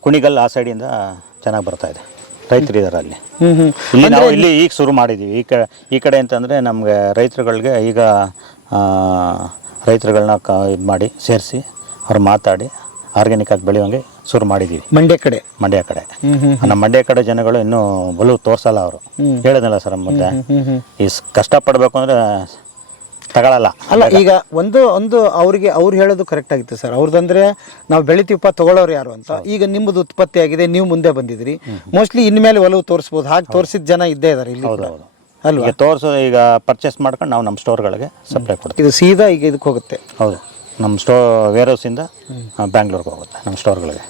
ಕುಣಿಗಲ್ ಆ ಸೈಡಿಂದ ಚೆನ್ನಾಗಿ ಬರ್ತಾ ಇದೆ, ರೈತರಿದ್ದಾರೆ ಅಲ್ಲಿ. ಇಲ್ಲಿ ನಾವು ಈಗ ಶುರು ಮಾಡಿದ್ದೀವಿ. ಈ ಕಡೆ ಅಂತಂದರೆ ನಮಗೆ ರೈತರುಗಳಿಗೆ ಈಗ ರೈತರುಗಳನ್ನ ಇದು ಮಾಡಿ ಸೇರಿಸಿ ಅವ್ರು ಮಾತಾಡಿ ಆರ್ಗ್ಯಾನಿಕ್ ಆಗಿ ಬೆಳೆಯೋಂಗೆ ಶುರು ಮಾಡಿದ್ದೀವಿ. ಮಂಡ್ಯ ಕಡೆ ನಮ್ಮ ಮಂಡ್ಯ ಕಡೆ ಜನಗಳು ಇನ್ನೂ ಒಲವು ತೋರಿಸಲ್ಲ. ಅವರು ಹೇಳಿದ್ನಲ್ಲ ಸರ್ ಮೊದಲೇ, ಈ ಕಷ್ಟಪಡಬೇಕು ಅಂದರೆ ತಗೊಳ್ಳಲ್ಲ. ಅಲ್ಲ, ಈಗ ಒಂದು ಅವ್ರಿಗೆ ಅವ್ರು ಹೇಳೋದು ಕರೆಕ್ಟ್ ಆಗಿತ್ತು ಸರ್. ಅವ್ರದ್ದಂದ್ರೆ ನಾವು ಬೆಳಿತೀವಪ್ಪ, ತಗೊಳ್ಳೋರು ಯಾರು ಅಂತ. ಈಗ ನಿಮ್ಮದು ಉತ್ಪತ್ತಿ ಆಗಿದೆ, ನೀವು ಮುಂದೆ ಬಂದಿದ್ರಿ, ಮೋಸ್ಟ್ಲಿ ಇನ್ಮೇಲೆ ಒಲವು ತೋರಿಸ್ಬೋದು. ಹಾಗೆ ತೋರಿಸಿದ ಜನ ಇದ್ದೇ ಇದ್ದಾರೆ ಇಲ್ಲಿ ಅಲ್ವಾ? ತೋರಿಸೋ ಈಗ ಪರ್ಚೇಸ್ ಮಾಡ್ಕೊಂಡು ನಾವು ನಮ್ಮ ಸ್ಟೋರ್ಗಳಿಗೆ ಸಪ್ಲೈ ಕೊಡ್ತೀವಿ. ಇದು ಸೀದಾ ಈಗ ಇದಕ್ಕೆ ಹೋಗುತ್ತೆ? ಹೌದು, ನಮ್ಮ ವೇರ್ಹೌಸಿಂದ ಬ್ಯಾಂಗ್ಳೂರ್ಗೆ ಹೋಗುತ್ತೆ ನಮ್ಮ ಸ್ಟೋರ್ಗಳಿಗೆ.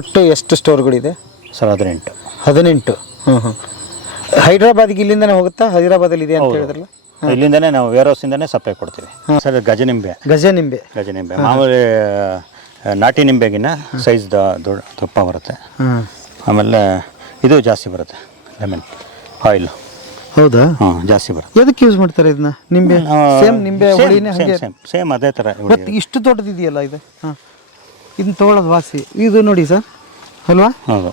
ಒಟ್ಟು ಎಷ್ಟು ಸ್ಟೋರ್ಗಳಿದೆ ಸರ್? 18. ಹೈದ್ರಾಬಾದ್ಗೆ ಇಲ್ಲಿಂದನೇ ಹೋಗುತ್ತಾ? ಹೈದ್ರಾಬಾದಲ್ಲಿ ಇದೆ ಅಂತ ಹೇಳಿದ್ರಲ್ಲ? ಇಲ್ಲಿಂದನೇ ನಾವು ವೇರ್ಹೌಸಿಂದನೇ ಸಪ್ಲೈ ಕೊಡ್ತೀವಿ ಸರ್. ಗಜನಿಂಬೆ ಮಾಮೂಲಿ ನಾಟಿ ನಿಂಬೆಗಿನ್ನ ಸೈಜ್ ದಪ್ಪ ಬರುತ್ತೆ. ಆಮೇಲೆ ಇದು ಜಾಸ್ತಿ ಬರುತ್ತೆ, ಲೆಮನ್ ಆಯಿಲ್. ಹೌದಾ? ಜಾಸ್ತಿ ಬರುತ್ತೆ. ಎದಕ್ಕೆ ಯೂಸ್ ಮಾಡ್ತಾರೆ ಇದನ್ನ? ನಿಂಬೆ ಸೇಮ್ ಅದೇ ಥರ. ಇಷ್ಟು ದೊಡ್ಡದಿದೆಯಲ್ಲ ಇದು, ಇದನ್ನ ತೊಗೊಳೋದು ವಾಸಿ. ಇದು ನೋಡಿ ಸರ್, ಅಲ್ವಾ? ಹೌದು,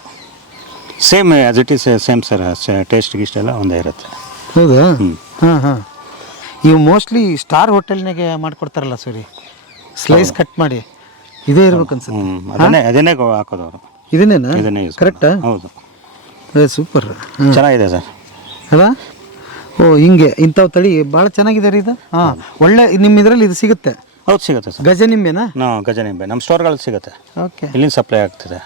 same as it is same sir. Taste ಗೀಸ್ಟ್ ಎಲ್ಲ ಒಂದೇ ಇರುತ್ತೆ. ಹೌದಾ? ಇವು ಮೋಸ್ಟ್ಲಿ ಸ್ಟಾರ್ ಹೋಟೆಲ್ನಾಗೆ ಮಾಡಿಕೊಡ್ತಾರಲ್ಲ ಸರಿ, ಸ್ಲೈಸ್ ಕಟ್ ಮಾಡಿ ಇದೇ ಇರ್ಬೇಕು ಅನ್ಸುತ್ತೆ. ಅದನ್ನೇ ಹಾಕೋದು ಅವರು. ಇದನ್ನೇ ಯೂಸ್. ಕರೆಕ್ಟಾ? ಹೌದು. ಸೂಪರ್, ಚೆನ್ನಾಗಿದೆ ಸರ್. ಅಲ್ಲ? ಓ, ಹಿಂಗೆ ಇಂಥವು ತಳಿ ಭಾಳ ಚೆನ್ನಾಗಿದೆ ರೀ ಇದು. ಒಳ್ಳೆ ನಿಮ್ಮ ಇದರಲ್ಲಿ ಇದು ಸಿಗುತ್ತೆ? ಹೌದು, ಸಿಗುತ್ತೆ ಸರ್. ಗಜನಿಂಬೆನಾ? ಗಜನಿಂಬೆ ನಮ್ಮ ಸ್ಟೋರ್ಗಳಲ್ಲಿ ಸಿಗುತ್ತೆ. ಓಕೆ, ಇಲ್ಲಿಂದ ಸಪ್ಲೈ ಆಗ್ತದೆ.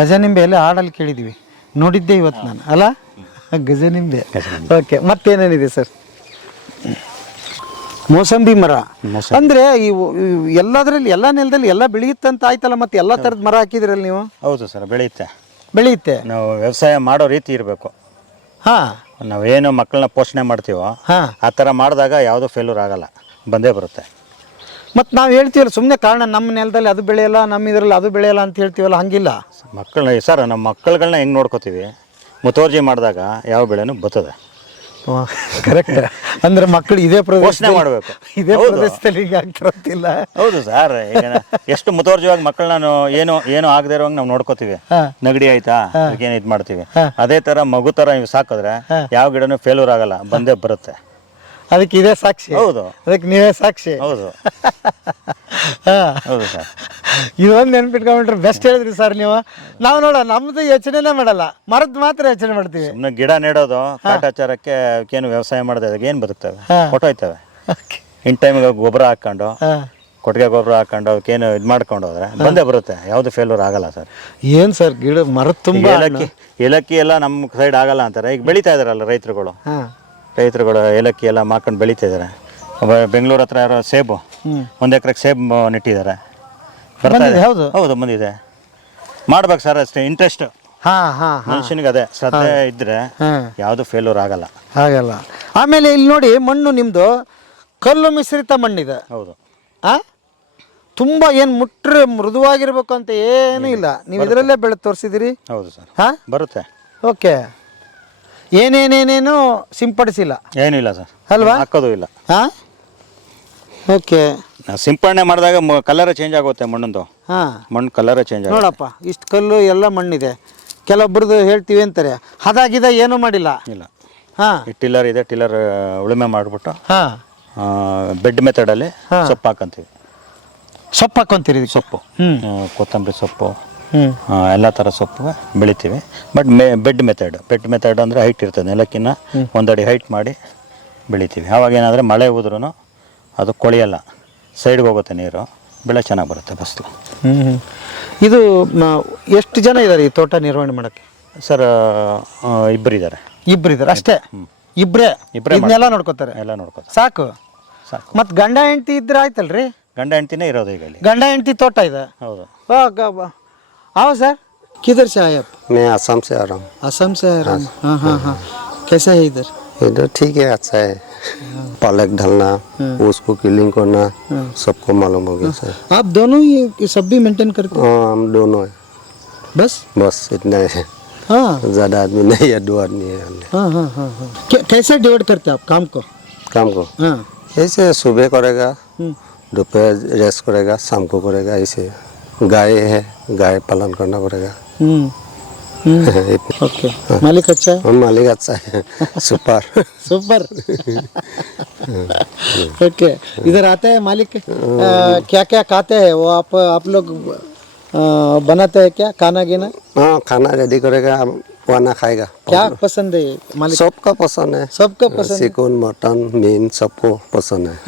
ಗಜನಿಂಬೆ ಎಲ್ಲ ಹಾಡಲ್ಲಿ ಕೇಳಿದ್ದೀವಿ, ನೋಡಿದ್ದೆ ಇವತ್ತು ನಾನು. ಅಲ್ಲ, ಗಜನಿಂಬೆ. Okay, ಮತ್ತೇನೇನಿದೆ sir? ಮೋಸಂಬಿ ಮರ ಅಂದ್ರೆ ಇವು ಎಲ್ಲದರಲ್ಲಿ ಎಲ್ಲ ನೆಲದಲ್ಲಿ ಎಲ್ಲ ಬೆಳೆಯುತ್ತಂತ ಆಯ್ತಲ್ಲ, ಮತ್ತೆ ಎಲ್ಲ ಥರದ ಮರ ಹಾಕಿದ್ರಲ್ಲ ನೀವು? ಹೌದು ಸರ್, ಬೆಳೆಯುತ್ತೆ. ನಾವು ವ್ಯವಸಾಯ ಮಾಡೋ ರೀತಿ ಇರಬೇಕು. ನಾವೇನು ಮಕ್ಕಳನ್ನ ಪೋಷಣೆ ಮಾಡ್ತೀವೋ ಆ ಥರ ಮಾಡಿದಾಗ ಯಾವುದೋ ಫೇಲ್ಯೂರ್ ಆಗಲ್ಲ, ಬಂದೇ ಬರುತ್ತೆ. ಮತ್ತು ನಾವು ಹೇಳ್ತೀವಲ್ಲ ಸುಮ್ಮನೆ ಕಾರಣ, ನಮ್ಮ ನೆಲದಲ್ಲಿ ಅದು ಬೆಳೆಯಲ್ಲ, ನಮ್ಮ ಇದರಲ್ಲಿ ಅದು ಬೆಳೆಯಲ್ಲ ಅಂತ ಹೇಳ್ತೀವಲ್ಲ, ಹಂಗಿಲ್ಲ ಮಕ್ಕಳನ್ನ. ಸರ್, ನಮ್ಮ ಮಕ್ಕಳುಗಳನ್ನ ಹೆಂಗೆ ನೋಡ್ಕೋತೀವಿ, ಮುತುವರ್ಜಿ ಮಾಡಿದಾಗ ಯಾವ ಬೆಳೆನೂ ಬರ್ತದೆ. ಕರೆಕ್ಟ್. ಅಂದ್ರೆ ಮಕ್ಕಳು ಇದೇ ಪೋಷಣೆ ಮಾಡಬೇಕು. ಇದೇ ಪ್ರದೇಶದಲ್ಲಿ ಈಗ ಆಗ್ತಿರತ್ತಿಲ್ಲ. ಹೌದು ಸರ್, ಈಗ ಎಷ್ಟು ಮುತುವರ್ಜಿಯಾಗಿ ಮಕ್ಕಳನ್ನ ಏನು ಆಗದೆ ಇರೋಂಗ್ ನಾವು ನೋಡ್ಕೋತೀವಿ. ನೆಗಡಿ ಆಯ್ತಾ ಏನು ಇದು ಮಾಡ್ತೀವಿ. ಅದೇ ತರ ಮಗು ತರ ಸಾಕಿದ್ರೆ ಯಾವ ಗಿಡನೂ ಫೇಲ್ಯೂರ್ ಆಗಲ್ಲ, ಬಂದೇ ಬರುತ್ತೆ. ಅದಕ್ಕೆ ಇದೇ ಸಾಕ್ಷಿ. ಹೌದು, ಅದಕ್ಕೆ ನೀವೇ ಸಾಕ್ಷಿ. ಹೌದು ಹೌದು ಸರ್. ಇದೊಂದು ನೆನ್ಪಿಟ್ಕೊಂಡ್ಬಿಟ್ರೆ ಬೆಸ್ಟ್ ಹೇಳಿದ್ರಿ ಸರ್ ನೀವು. ನಾವು ನೋಡ ನಮ್ದು ಯೋಚನೆನೇ ಮಾಡಲ್ಲ, ಮರದ್ ಮಾತ್ರ ಯೋಚನೆ ಮಾಡ್ತೀವಿ. ಸುಮ್ಮನೆ ಗಿಡ ನೆಡೋದು ಕಾಟಾಚಾರಕ್ಕೆ ಏನು ವ್ಯವಸಾಯ ಮಾಡೋದು ಏನು ಬದುಕ್ತವೆ, ಹೊಟ್ಟೋಯ್ತವೆ. ಇನ್ ಟೈಮಿಗೆ ಗೊಬ್ಬರ ಹಾಕೊಂಡು, ಕೊಟ್ಟಿಗೆ ಗೊಬ್ಬರ ಹಾಕೊಂಡು ಅವಕ್ಕೇನು ಇದು ಮಾಡ್ಕೊಂಡು ಹೋದ್ರೆ ಬಂದೇ ಬರುತ್ತೆ, ಯಾವುದು ಫೇಲ್ಯೂರ್ ಆಗಲ್ಲ ಸರ್. ಏನು ಸರ್ ಗಿಡ ಮರದ ತುಂಬ ಏಲಕ್ಕಿ ಎಲ್ಲ ನಮ್ಮ ಸೈಡ್ ಆಗಲ್ಲ ಅಂತಾರೆ. ಈಗ ಬೆಳೀತಾ ಇದಾರಲ್ಲ ರೈತರುಗಳು ಏಲಕ್ಕಿ ಎಲ್ಲ ಮಾಡ್ಕೊಂಡು ಬೆಳೀತಾ ಇದ್ದಾರೆ. ಬೆಂಗಳೂರು ಹತ್ರ ಯಾರೋ ಸೇಬು 1 ಎಕರೆಗೆ ಸೇಬು ನೆಟ್ಟಿದ್ದಾರೆ. ಹೌದು ಬಂದಿದೆ. ಮಾಡ್ಬೇಕು ಸರ್, ಅಷ್ಟೇ ಇಂಟ್ರೆಸ್ಟ್. ಮನುಷ್ಯನಿಗೆ ಅದೇ ಶ್ರದ್ಧೆ ಇದ್ರೆ ಯಾವುದು ಫೇಲ್ಯೂರ್ ಆಗಲ್ಲ. ಆಮೇಲೆ ಇಲ್ಲಿ ನೋಡಿ, ಮಣ್ಣು ನಿಮ್ದು ಕಲ್ಲು ಮಿಶ್ರಿತ ಮಣ್ಣಿದೆ. ಹೌದು. ತುಂಬಾ ಏನು ಮುಟ್ರೆ ಮೃದುವಾಗಿರ್ಬೇಕು ಅಂತ ಏನೂ ಇಲ್ಲ. ನೀವು ಇದರಲ್ಲೇ ಬೆಳೆ ತೋರಿಸಿದಿರಿ. ಹೌದು ಸರ್, ಬರುತ್ತೆ. ಓಕೆ. ಏನೇನೇನೇನು ಸಿಂಪಡಿಸಿಲ್ಲ, ಏನಿಲ್ಲ ಸರ್, ಅಲ್ವಾ? ಹಾಕೋದು ಇಲ್ಲ. ಓಕೆ. ಸಿಂಪಡಣೆ ಮಾಡಿದಾಗ ಕಲರ್ ಚೇಂಜ್ ಆಗುತ್ತೆ ಮಣ್ಣಂದು. ಮಣ್ಣು ಕಲರ್ ಚೇಂಜ್ ಆಗುತ್ತೆ. ನೋಡಪ್ಪ, ಇಷ್ಟು ಕಲ್ಲು ಎಲ್ಲ ಮಣ್ಣಿದೆ. ಕೆಲವೊಬ್ರದ್ದು ಹೇಳ್ತೀವಿ ಅಂತಾರೆ, ಹದಾಗಿದ ಏನೂ ಮಾಡಿಲ್ಲ. ಇಲ್ಲ. ಟಿಲ್ಲರ್ ಇದೆ, ಟಿಲ್ಲರ್ ಉಳುಮೆ ಮಾಡಿಬಿಟ್ಟು ಬೆಡ್ ಮೆಥಡಲ್ಲಿ ಸೊಪ್ಪು ಹಾಕಂತೀವಿ. ಸೊಪ್ಪು ಹಾಕೊಂತೀರಿ? ಸೊಪ್ಪು, ಕೊತ್ತಂಬರಿ ಸೊಪ್ಪು, ಎಲ್ಲ ಥರ ಸೊಪ್ಪು ಬೆಳಿತೀವಿ. ಬಟ್ ಬೆಡ್ ಮೆಥಡ್ ಅಂದರೆ ಹೈಟ್ ಇರ್ತದೆ, ನೆಲಕ್ಕಿನ್ನ 1 ಅಡಿ ಹೈಟ್ ಮಾಡಿ ಬೆಳಿತೀವಿ. ಆವಾಗ ಏನಾದರೆ ಮಳೆ ಹೋದ್ರೂ ಅದು ಕೊಳೆಯಲ್ಲ, ಸೈಡ್ಗೆ ಹೋಗುತ್ತೆ ನೀರು, ಬೆಳೆ ಚೆನ್ನಾಗಿ ಬರುತ್ತೆ ಫಸ್ಲು. ಇದು ಎಷ್ಟು ಜನ ಇದ್ದಾರೆ ಈ ತೋಟ ನಿರ್ವಹಣೆ ಮಾಡೋಕ್ಕೆ? ಸರ್ ಇಬ್ಬರಿದ್ದಾರೆ ಅಷ್ಟೇ. ಇಬ್ಬರೇ ಇದನ್ನೆಲ್ಲ ನೋಡ್ಕೋತಾರೆ? ಎಲ್ಲ ನೋಡ್ಕೋತಾರೆ. ಸಾಕು. ಮತ್ತು ಗಂಡ ಹೆಂಡತಿ ಇದ್ರೆ ಆಯ್ತಲ್ರಿ? ಗಂಡ ಹೆಂಡತಿನೇ ಇರೋದು ಈಗ ಇಲ್ಲಿ. ಗಂಡ ಹೆಂಡತಿ ತೋಟ ಇದೆ. ಹೌದು. आओ सर, किधर से आए आप? मैं आसाम से आ रहा हूँ। असम से आ रहा हूँ। हाँ, कैसा है इधर? इधर ठीक है, अच्छा है। पालक ढलना, उसको किलिंग करना, सबको मालूम हो गया सर। आप दोनों ये सब भी मेंटेन करते हैं? हाँ, हम दोनों है। बस इतना है। हाँ, ज़्यादा आदमी नहीं है, 2 आदमी है हमने। हाँ। कैसे डिवाइड करते हैं आप काम को? हाँ, ऐसे सुबह करेगा, दोपहर रेस्ट करेगा, शाम को करेगा। ऐसे गाय है, गाय पालन करना पड़ेगा। ओके। मालिक अच्छा है? मालिक अच्छा है। सुपर। ओके। इधर आते हैं मालिक, क्या क्या खाते हैं वो आप लोग बनाते हैं क्या, खाना गिना? हाँ, खाना रेडी करेगा, खाना खाएगा। क्या पसंद है मालिक? सबका पसंद है। चिकन, मटन, मीन सबको पसंद है।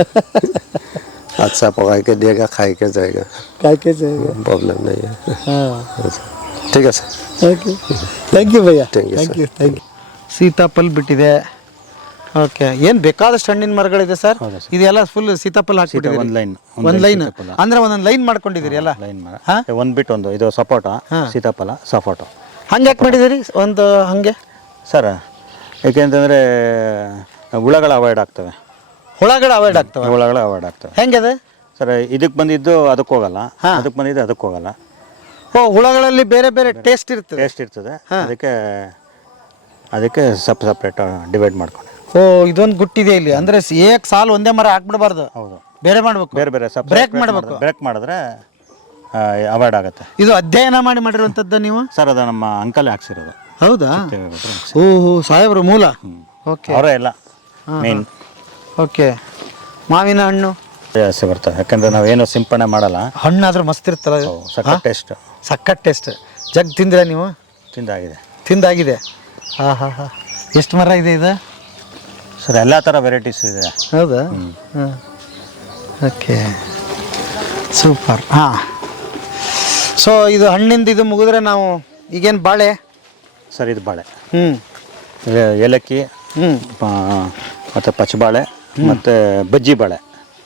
अच्छा पका के देगा, खाए के जाएगा, प्रॉब्लम नहीं है। ठीक है सर, ಥ್ಯಾಂಕ್ ಯು ಭಯ್ಯ. Thank you. ಸೀತಾಫಲ್ ಬಿಟ್ಟಿದೆ. ಓಕೆ. ಏನು ಬೇಕಾದಷ್ಟು ಹಣ್ಣಿನ ಮರಗಳಿದೆ ಸರ್. ಇದೆಲ್ಲ ಫುಲ್ ಸೀತಾಫಲ ಹಾಕ್ಬಿಟ್ಟಿದೆ. ಒಂದು ಲೈನ್ ಅಂದ್ರೆ ಒಂದೊಂದು ಲೈನ್ ಮಾಡ್ಕೊಂಡಿದ್ದೀರಿ ಎಲ್ಲ. ಲೈನ್ ಒಂದು ಬಿಟ್ಟು ಒಂದು ಇದು ಸಪೋಟ, ಸೀತಾಫಲ, ಸಪೋಟ. ಹಂಗೆ ಯಾಕೆ ಮಾಡಿದ್ದೀರಿ ಒಂದು ಹಂಗೆ ಸರ್? ಏಕೆಂತಂದರೆ ಹುಳಗಳು ಅವಾಯ್ಡ್ ಆಗ್ತವೆ. ಹುಳಗಳು ಅವಾಯ್ಡ್ ಆಗ್ತವೆ. ಹೆಂಗಿದೆ ಸರ್? ಇದಕ್ಕೆ ಬಂದಿದ್ದು ಅದಕ್ಕೆ ಹೋಗಲ್ಲ, ಅದಕ್ಕೆ ಬಂದಿದ್ದು ಅದಕ್ಕೆ ಹೋಗಲ್ಲ. ಹುಳಗಳಲ್ಲಿ ಬೇರೆ ಬೇರೆ ಟೇಸ್ಟ್ ಇರ್ತದೆ. ಅದಕ್ಕೆ ಸಪ್ರೇಟ್ ಡಿವೈಡ್ ಮಾಡ್ಕೊಂಡು. ಇದೊಂದು ಗುಟ್ಟಿದೆ ಇಲ್ಲಿ. ಅಂದ್ರೆ ಏಕ್ ಸಾಲು ಒಂದೇ ಮರ ಹಾಕ್ಬಿಡಬಾರ್ದು. ಹೌದು, ಬೇರೆ ಮಾಡ್ಬೇಕು. ಬೇರೆ ಬ್ರೇಕ್ ಮಾಡಬೇಕು. ಬ್ರೇಕ್ ಮಾಡಿದ್ರೆ ಅವಾಯ್ಡ್ ಆಗುತ್ತೆ. ಇದು ಅಧ್ಯಯನ ಮಾಡಿರುವಂತದ್ದು ನೀವು? ಸರ್, ಅದು ನಮ್ಮ ಅಂಕಲ್ ಹಾಕ್ಸಿರೋದು. ಹೌದಾ? ಓಹೋ, ಸಾಹೇಬ್ರ ಮೂಲ. ಓಕೆ. ಅವರೇ ಎಲ್ಲ ಮೇನ್. ಓಕೆ. ಮಾವಿನ ಹಣ್ಣು ಜಾಸ್ತಿ ಬರ್ತವೆ, ಯಾಕಂದ್ರೆ ನಾವೇನು ಸಿಂಪಡಣೆ ಮಾಡಲ್ಲ. ಹಣ್ಣಾದ್ರೂ ಮಸ್ತ್ ಇರ್ತಲ್ಲ. ಸಖತ್ ಟೇಸ್ಟ್. ಜಗ್ ತಿಂದ್ರೆ ನೀವು? ತಿಂದಾಗಿದೆ. ಹಾ. ಎಷ್ಟು ಮರ ಇದೆ ಇದು? ಸರ್, ಎಲ್ಲ ಥರ ವೆರೈಟೀಸ್ ಇದೆ. ಹೌದಾ? Okay, super. ಹಾಂ. ಸೊ ಇದು ಹಣ್ಣಿಂದ ಇದು ಮುಗಿದ್ರೆ ನಾವು ಈಗೇನು ಬಾಳೆ? ಸರ್, ಇದು ಬಾಳೆ, ಏಲಕ್ಕಿ, ಮತ್ತು ಪಚ್ಚಬಾಳೆ ಮತ್ತು ಬಜ್ಜಿ ಬಾಳೆ,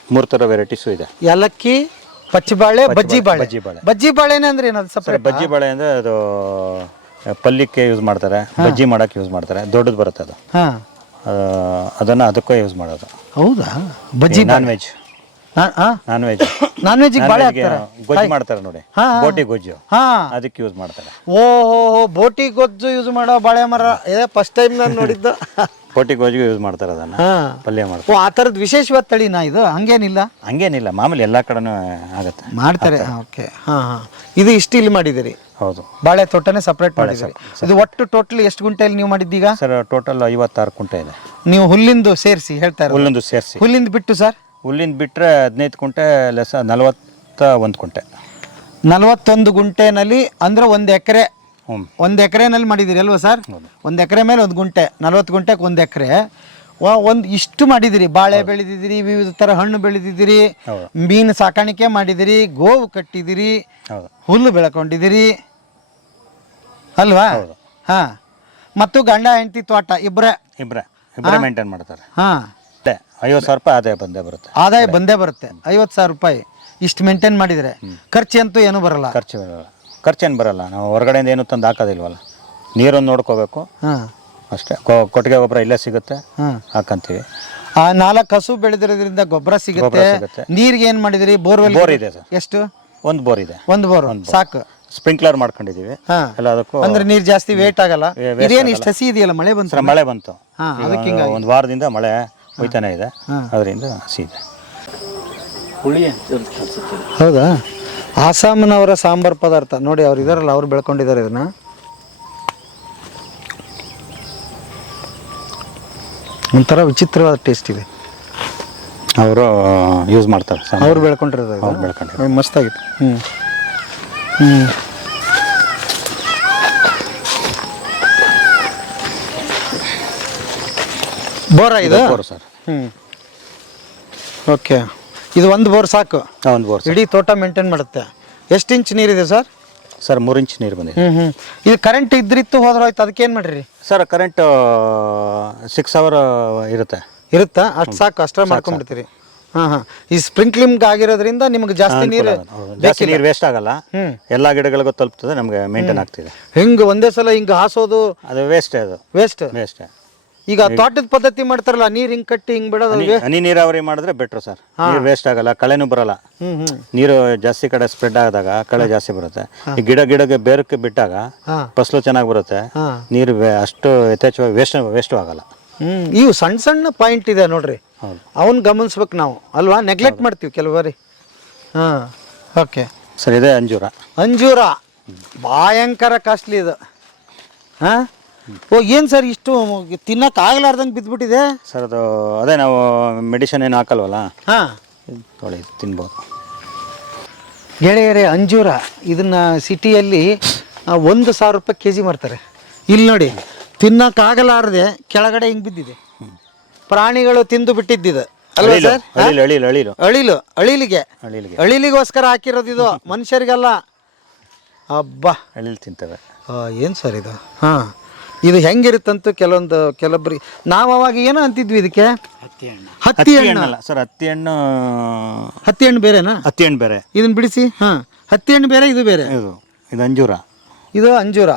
3 ಥರ ವೆರೈಟೀಸು ಇದೆ. ಏಲಕ್ಕಿ, ಪಚ್ಚಬಾಳೆ, ಬಜ್ಜಿ ಬಾಳೆನೇ ಅಂದ್ರೆ ಏನದು? ಸಪ್ರೇಟ್. ಬಜ್ಜಿ ಬಾಳೆ ಅಂದರೆ ಅದು ಪಲ್ಯಕ್ಕೆ ಯೂಸ್ ಮಾಡ್ತಾರೆ, ಬಜ್ಜಿ ಮಾಡೋಕ್ಕೆ ಯೂಸ್ ಮಾಡ್ತಾರೆ. ದೊಡ್ಡದು ಬರುತ್ತೆ ಅದು. ಅದನ್ನು ಅದಕ್ಕೂ ಯೂಸ್ ಮಾಡೋದು. ಹೌದಾ? ಬಜ್ಜಿ ನಾನ್ ವೆಜ್ ಬಾಳೆ ಹಾಕ್ತಾರೆ. ಗೊಜ್ಜು ಮಾಡ್ತಾರೆ ನೋಡಿ, ಬೋಟಿ ಗೊಜ್ಜು, ಅದಕ್ಕೆ ಯೂಸ್ ಮಾಡ್ತಾರೆ. ಓಹೋ, ಬೋಟಿ ಗೊಜ್ಜು ಯೂಸ್ ಮಾಡೋ ಬಾಳೆ ಮರ. ಫಸ್ಟ್ ಟೈಮ್ ನಾನು ನೋಡಿದ್ದು. ಪೋಟಿ ಗೋಜಿಗೆ ಯೂಸ್ ಮಾಡ್ತಾರೆ ಅದನ್ನು, ಹಾ ಪಲ್ಯ ಮಾಡ್ತಾರೆ. ಓ ಆ ಥರದ್ದು ವಿಶೇಷವಾದ ತಳಿನಾ ಇದು? ಹಂಗೇನಿಲ್ಲ, ಹಂಗೇನಿಲ್ಲ, ಮಾಮೂಲಿ ಎಲ್ಲ ಕಡೆನೂ ಆಗುತ್ತೆ, ಮಾಡ್ತಾರೆ. ಓಕೆ, ಹಾ ಹಾ. ಇದು ಇಷ್ಟು ಇಲ್ಲಿ ಮಾಡಿದ್ದೀರಿ? ಹೌದು, ಬಾಳೆ ತೋಟನೇ ಸಪ್ರೇಟ್ ಮಾಡಿದ್ದೀರಿ. ಇದು ಒಟ್ಟು ಟೋಟಲ್ ಎಷ್ಟು ಗುಂಟೆಯಲ್ಲಿ ನೀವು ಮಾಡಿದ್ದೀಗ? ಸರ್ ಟೋಟಲ್ 56 ಕುಂಟೆ ಇದೆ. ನೀವು ಹುಲ್ಲಿಂದು ಸೇರಿಸಿ ಹೇಳ್ತಾ ಇರೋದು? ಹುಲ್ಲೊಂದು ಸೇರಿಸಿ. ಹುಲ್ಲಿಂದ ಬಿಟ್ಟು ಸರ್? ಹುಲ್ಲಿಂದ ಬಿಟ್ಟರೆ 15 ಕುಂಟೆ ಲೆಸ್ 41 ಕುಂಟೆ. 41 ಗುಂಟೆನಲ್ಲಿ ಅಂದ್ರೆ 1 ಎಕರೆ, ಹ್ಞೂ 1 ಎಕರೆನಲ್ಲಿ ಮಾಡಿದ್ದೀರಿ ಅಲ್ವಾ ಸರ್? 1 ಎಕರೆ ಮೇಲೆ 1 ಗುಂಟೆ, 40 ಗುಂಟೆಗೆ 1 ಎಕರೆ. ಒಂದು ಇಷ್ಟು ಮಾಡಿದಿರಿ, ಬಾಳೆ ಬೆಳೆದಿದ್ದೀರಿ, ವಿವಿಧ ಥರ ಹಣ್ಣು ಬೆಳೆದಿದ್ದೀರಿ, ಮೀನು ಸಾಕಾಣಿಕೆ ಮಾಡಿದಿರಿ, ಗೋವು ಕಟ್ಟಿದಿರಿ, ಹುಲ್ಲು ಬೆಳ್ಕೊಂಡಿದ್ದೀರಿ ಅಲ್ವಾ? ಹಾ. ಮತ್ತು ಗಂಡ ಹೆಂಡತಿ ತೋಟ ಇಬ್ಬರೇ ಮೇಂಟೈನ್ ಮಾಡ್ತಾರೆ. ಹಾ, 50,000 ರೂಪಾಯಿ ಆದಾಯ ಬಂದೇ ಬರುತ್ತೆ. ಆದಾಯ ಬಂದೇ ಬರುತ್ತೆ. 50,000 ರೂಪಾಯಿ ಇಷ್ಟು ಮೇಂಟೈನ್ ಮಾಡಿದರೆ ಖರ್ಚು ಅಂತೂ ಏನೂ ಬರಲ್ಲ? ಖರ್ಚೇನು ಬರಲ್ಲ. ನಾವು ಹೊರಗಡೆಯಿಂದ ಏನು ತಂದು ಹಾಕೋದಿಲ್ವಲ್ಲ, ನೀರೊಂದು ನೋಡ್ಕೋಬೇಕು ಅಷ್ಟೇ. ಕೊಟ್ಟಿಗೆ ಗೊಬ್ಬರ ಇಲ್ಲೇ ಸಿಗುತ್ತೆ, ಹಾಕಂತೀವಿ. ಆ 4 ಹಸು ಬೆಳೆದಿರೋದ್ರಿಂದ ಗೊಬ್ಬರ ಸಿಗುತ್ತೆ. ನೀರಿಗೆ ಏನು ಮಾಡಿದಿರಿ? ಬೋರ್ವೆಲ್? ಬೋರ್ ಇದೆ ಸರ್, ಎಷ್ಟು? ಒಂದು ಬೋರ್ ಇದೆ. ಒಂದು ಬೋರ್ ಸಾಕು. ಸ್ಪ್ರಿಂಕ್ಲರ್ ಮಾಡ್ಕೊಂಡಿದ್ದೀವಿ ಎಲ್ಲದಕ್ಕೂ. ಅಂದ್ರೆ ನೀರು ಜಾಸ್ತಿ ವೇಟ್ ಆಗಲ್ಲ. ಇದೇನು ಇಷ್ಟು ಹಸಿ ಇದೆಯಲ್ಲ? ಮಳೆ ಬಂತು? ಮಳೆ ಬಂತು, ಒಂದು ವಾರದಿಂದ ಮಳೆ ಹೋಯ್ತಾನೆ ಇದೆ, ಅದರಿಂದ ಹಸಿ ಇದೆ. ಹೌದಾ? ಆಸಾಮ್ನವರ ಸಾಂಬಾರ್ ಪದಾರ್ಥ ನೋಡಿ, ಅವ್ರು ಇದಾರಲ್ಲ, ಅವ್ರು ಬೆಳ್ಕೊಂಡಿದ್ದಾರೆ ಇದನ್ನ. ಒಂಥರ ವಿಚಿತ್ರವಾದ ಟೇಸ್ಟ್ ಇದೆ. ಅವರು ಯೂಸ್ ಮಾಡ್ತಾರೆ, ಅವ್ರು ಬೆಳ್ಕೊಂಡಿರೋದು. ಅವ್ರು ಬೆಳ್ಕೊಂಡಿರೋದು ಮಸ್ತಾಗಿತ್ತು. ಬೋರಾ ಇದು? Bore sir. ಓಕೆ, ಇದು ಒಂದು ಬೋರ್ ಸಾಕು? ಒಂದು ಬೋರ್ ಇಡೀ ತೋಟ ಮೇಂಟೈನ್ ಮಾಡುತ್ತೆ. ಎಷ್ಟು ಇಂಚ್ ನೀರಿದೆ ಸರ್? ಸರ್ 3 ಇಂಚ್ ನೀರು ಬಂದಿದೆ. ಇದು ಕರೆಂಟ್ ಇದ್ರಿತ್ತು ಹೋದ್ರೋಯ್ತು, ಅದಕ್ಕೇನು ಮಾಡಿರಿ ಸರ್? ಕರೆಂಟ್ 6 ಅವರ್ ಇರುತ್ತಾ? ಅಷ್ಟು ಸಾಕು, ಅಷ್ಟೇ ಮಾಡ್ಕೊಂಡ್ಬಿಡ್ತೀರಿ. ಈ ಸ್ಪ್ರಿಂಕ್ಲಿಂಗ್ ಆಗಿರೋದ್ರಿಂದ ನಿಮ್ಗೆ ಜಾಸ್ತಿ ನೀರು ವೇಸ್ಟ್ ಆಗಲ್ಲ, ಎಲ್ಲಾ ಗಿಡಗಳಿಗೂ ತಲುಪ್ತದೆ, ನಮ್ಗೆ ಮೇಂಟೈನ್ ಆಗ್ತಿದೆ. ಹಿಂಗೆ ಒಂದೇ ಸಲ ಹಿಂಗೆ ಹಾಸೋದು ಅದು ವೇಸ್ಟ್. ವೇಸ್ಟ್. ಈಗ ತೋಟದ ಪದ್ಧತಿ ಮಾಡ್ತಾರಲ್ಲ, ನೀರು ಹಿಂಗ್ ಕಟ್ಟಿ ಹಿಂಗ್ ಬಿಡೋದು, ಹನಿ ನೀರಾವರಿ ಮಾಡಿದ್ರೆ ಬೆಟ್ರ್ ಸರ್. ನೀರು ವೇಸ್ಟ್ ಆಗಲ್ಲ, ಕಳೆನೂ ಬರಲ್ಲ. ನೀರು ಜಾಸ್ತಿ ಕಡೆ ಸ್ಪ್ರೆಡ್ ಆದಾಗ ಕಳೆ ಜಾಸ್ತಿ ಬರುತ್ತೆ. ಈ ಗಿಡಕ್ಕೆ ಬೇರಕ್ಕೆ ಬಿಟ್ಟಾಗ ಫಸಲು ಚೆನ್ನಾಗಿ ಬರುತ್ತೆ, ನೀರು ಅಷ್ಟು ಯಥೇಚ್ಛವಾಗಿ ವೇಸ್ಟ್ ಆಗಲ್ಲ. ಇವು ಸಣ್ಣ ಸಣ್ಣ ಪಾಯಿಂಟ್ ಇದೆ ನೋಡ್ರಿ, ಅವನ್ ಗಮನಿಸ್ಬೇಕು ನಾವು ಅಲ್ವಾ? ನೆಗ್ಲೆಕ್ಟ್ ಮಾಡ್ತೀವಿ ಕೆಲವು ಬಾರಿ. ಓಕೆ ಸರ್, ಇದೆ ಅಂಜೂರ ಭಯಂಕರ ಕಾಸ್ಟ್ಲಿ ಇದು. ಓ ಏನು ಸರ್, ಇಷ್ಟು ತಿನ್ನಕ್ಕೆ ಆಗ್ಲಾರ್ದಂಗೆ ಬಿದ್ದುಬಿಟ್ಟಿದೆ ಸರ್? ಅದು ಅದೇ ನಾವು ಮೆಡಿಸಿನ್ ಏನು ಹಾಕಲ್ವಲ್ಲ, ತೊಳಿ ತಿನ್ಬೋದು. ಗೆಳೆಯರೇ, ಅಂಜೂರ ಇದನ್ನ ಸಿಟಿಯಲ್ಲಿ 1,000 ರೂಪಾಯಿ ಕೆಜಿ ಮಾಡ್ತಾರೆ. ಇಲ್ಲಿ ನೋಡಿ, ತಿನ್ನಕ್ಕಾಗಲಾರದೆ ಕೆಳಗಡೆ ಹಿಂಗೆ ಬಿದ್ದಿದೆ. ಪ್ರಾಣಿಗಳು ತಿಂದು ಬಿಟ್ಟಿದ್ದಿದೆ ಅಲ್ವಾ ಸರ್? ಅಳಿಲಿಗೋಸ್ಕರ ಹಾಕಿರೋದು ಇದು, ಮನುಷ್ಯರಿಗೆಲ್ಲ. ಹಬ್ಬ, ಅಳಿಲ್ ತಿಂತವೆ. ಏನು ಸರ್ ಇದು? ಇದು ಹೆಂಗಿರುತ್ತಂತೂ ಕೆಲವೊಬ್ರಿಗೆ ನಾವು ಅವಾಗ ಏನೋ ಅಂತಿದ್ವಿ ಇದಕ್ಕೆ. ಹತ್ತಿ ಹಣ್ಣು ಸರ್? ಹತ್ತಿ ಹಣ್ಣು ಬೇರೆನಾ? ಹತ್ತಿ ಹಣ್ಣು ಬೇರೆ, ಇದನ್ನ ಬಿಡಿಸಿ. ಹತ್ತಿ ಹಣ್ಣು ಬೇರೆ, ಇದು ಬೇರೆ. ಇದು ಅಂಜೂರ.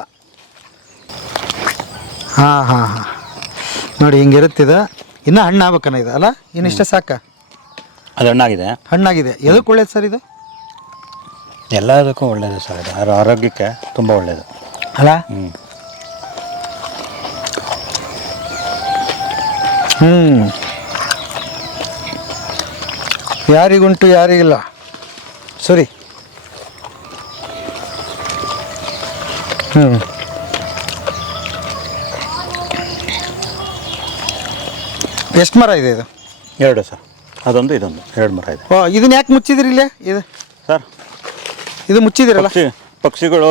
ನೋಡಿ ಹಿಂಗಿರುತ್ತಿದ. ಇನ್ನೂ ಹಣ್ಣು ಆಗ್ಬೇಕನ್ನ ಇದು ಅಲ್ಲ? ಇನ್ನಿಷ್ಟ ಸಾಕ? ಅದು ಹಣ್ಣಾಗಿದೆ. ಎದಕ್ಕೆ ಒಳ್ಳೇದು ಸರ್ ಇದು? ಎಲ್ಲದಕ್ಕೂ ಒಳ್ಳೇದು ಸರ್, ಇದು ಆರೋಗ್ಯಕ್ಕೆ ತುಂಬ ಒಳ್ಳೇದು ಅಲ್ಲ? ಯಾರಿಗುಂಟು ಯಾರಿಗಿಲ್ಲ. ಸರಿ. ಎಷ್ಟು ಮರ ಇದೆ ಇದು? 2 ಸರ್, ಅದೊಂದು ಇದೊಂದು 2 ಮರ ಇದೆ. ಇದನ್ನ ಯಾಕೆ ಮುಚ್ಚಿದ್ರಿ ಇಲ್ಲೇ ಇದು ಸರ್? ಇದು ಮುಚ್ಚಿದಿರಲ್ಲ, ಪಕ್ಷಿಗಳು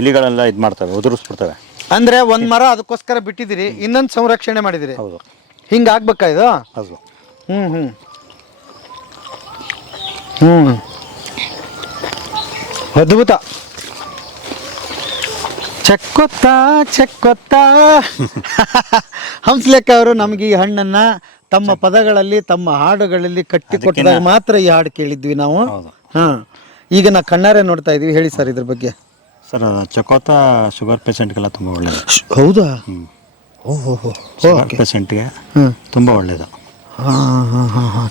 ಇಲಿಗಳೆಲ್ಲ ಇದು ಮಾಡ್ತವೆ, ಉದುರಿಸ್ಬಿಡ್ತವೆ. ಅಂದ್ರೆ ಒಂದ್ ಮರ ಅದಕ್ಕೋಸ್ಕರ ಬಿಟ್ಟಿದ್ದೀರಿ, ಇನ್ನೊಂದು ಸಂರಕ್ಷಣೆ ಮಾಡಿದಿರಿ. ಹೌದು. ಹಿಂಗ ಆಗ್ಬೇಕಾ ಇದು? ಹೌದು. ಅದ್ಭುತ. ಚೆಕ್ಕೊತ್ತ ಹಂಸಲೇಖ ಅವರು ನಮ್ಗೆ ಈ ಹಣ್ಣನ್ನ ತಮ್ಮ ಪದಗಳಲ್ಲಿ, ತಮ್ಮ ಹಾಡುಗಳಲ್ಲಿ ಕಟ್ಟಿಕೊಟ್ಟಿದಾಗ ಮಾತ್ರ ಈ ಹಾಡು ಕೇಳಿದ್ವಿ ನಾವು. ಈಗ ನಾ ಕಣ್ಣಾರೆ ನೋಡ್ತಾ ಇದೀವಿ. ಹೇಳಿ ಸರ್ ಇದ್ರ ಬಗ್ಗೆ. ಸರ್, ಚಕೋತ ಶುಗರ್ ಪೇಷಂಟ್ಗೆಲ್ಲ ತುಂಬ ಒಳ್ಳೆಯದು. ಹೌದಾ? ಶುಗರ್ ಪೇಷಂಟ್ಗೆ ತುಂಬ ಒಳ್ಳೆಯದು.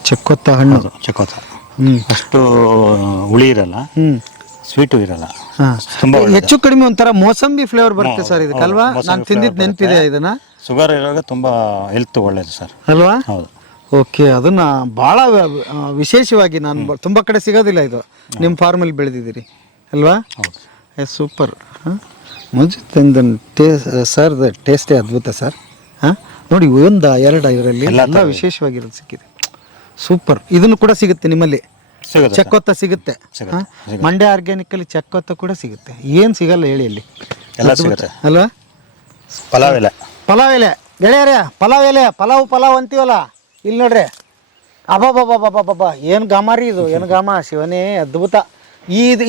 ಚಕ್ಕೊತ್ತ ಹಣ್ಣು. ಚಕೋತ ಅಷ್ಟು ಹುಳಿ ಇರಲ್ಲ, ಸ್ವೀಟು ಇರಲ್ಲ. ಹಾ. ತುಂಬಾ ಹೆಚ್ಚು ಕಡಿಮೆ ಒಂಥರ ಮೋಸಂಬಿ ಫ್ಲೇವರ್ ಬರುತ್ತೆ ಸರ್ ಇದಕ್ಕಲ್ವಾ? ನಾನು ತಿಂದಿದ್ದು ನೆನಪಿದೆ ಇದನ್ನ. ಶುಗರ್ ಇರೋವಾಗ ತುಂಬ ಹೆಲ್ತ್ ಒಳ್ಳೇದು ಸರ್. ಅಲ್ವಾ? ಹೌದು. ಓಕೆ, ಅದನ್ನ ಭಾಳ ವಿಶೇಷವಾಗಿ ನಾನು ತುಂಬ ಕಡೆ ಸಿಗೋದಿಲ್ಲ ಇದು. ನಿಮ್ಮ ಫಾರ್ಮಲ್ಲಿ ಬೆಳೆದಿದ್ದೀರಿ ಅಲ್ವಾ? ಹೌದು. ಸೂಪರ್. ಮುಂಚೆ ತಿಂದ ಸರ್ ಟೇಸ್ಟೇ ಅದ್ಭುತ ಸರ್. ಹಾಂ ನೋಡಿ, ಒಂದು ಎರಡು ಇದರಲ್ಲಿ ಎಲ್ಲ ವಿಶೇಷವಾಗಿರೋದು ಸಿಕ್ಕಿದೆ. ಸೂಪರ್. ಇದನ್ನು ಕೂಡ ಸಿಗುತ್ತೆ ನಿಮ್ಮಲ್ಲಿ? ಸಿಗುತ್ತೆ. ಚಕ್ಕೊತ್ತ ಸಿಗುತ್ತೆ. ಮಂಡ್ಯ ಆರ್ಗ್ಯಾನಿಕಲ್ಲಿ ಚಕ್ಕೊತ್ತ ಕೂಡ ಸಿಗುತ್ತೆ. ಏನು ಸಿಗಲ್ಲ ಹೇಳಿ ಅಲ್ಲಿ? ಎಲ್ಲ ಸಿಗುತ್ತೆ ಅಲ್ವಾ? ಪಲಾವ್ ಎಲೆ. ಪಲಾವ್ ಎಲೆ ಗೆಳೆಯರೇ, ಪಲಾವ್ ಎಲೆ, ಪಲಾವ್ ಅಂತೀವಲ್ಲ, ಇಲ್ಲಿ ನೋಡ್ರಿ. ಅಬ್ಬಬ್ಬಬ್ಬಬ್ಬಬ್ಬ, ಏನು ಘಮ ರೀ ಇದು, ಏನು ಘಮ ಶಿವನೇ, ಅದ್ಭುತ.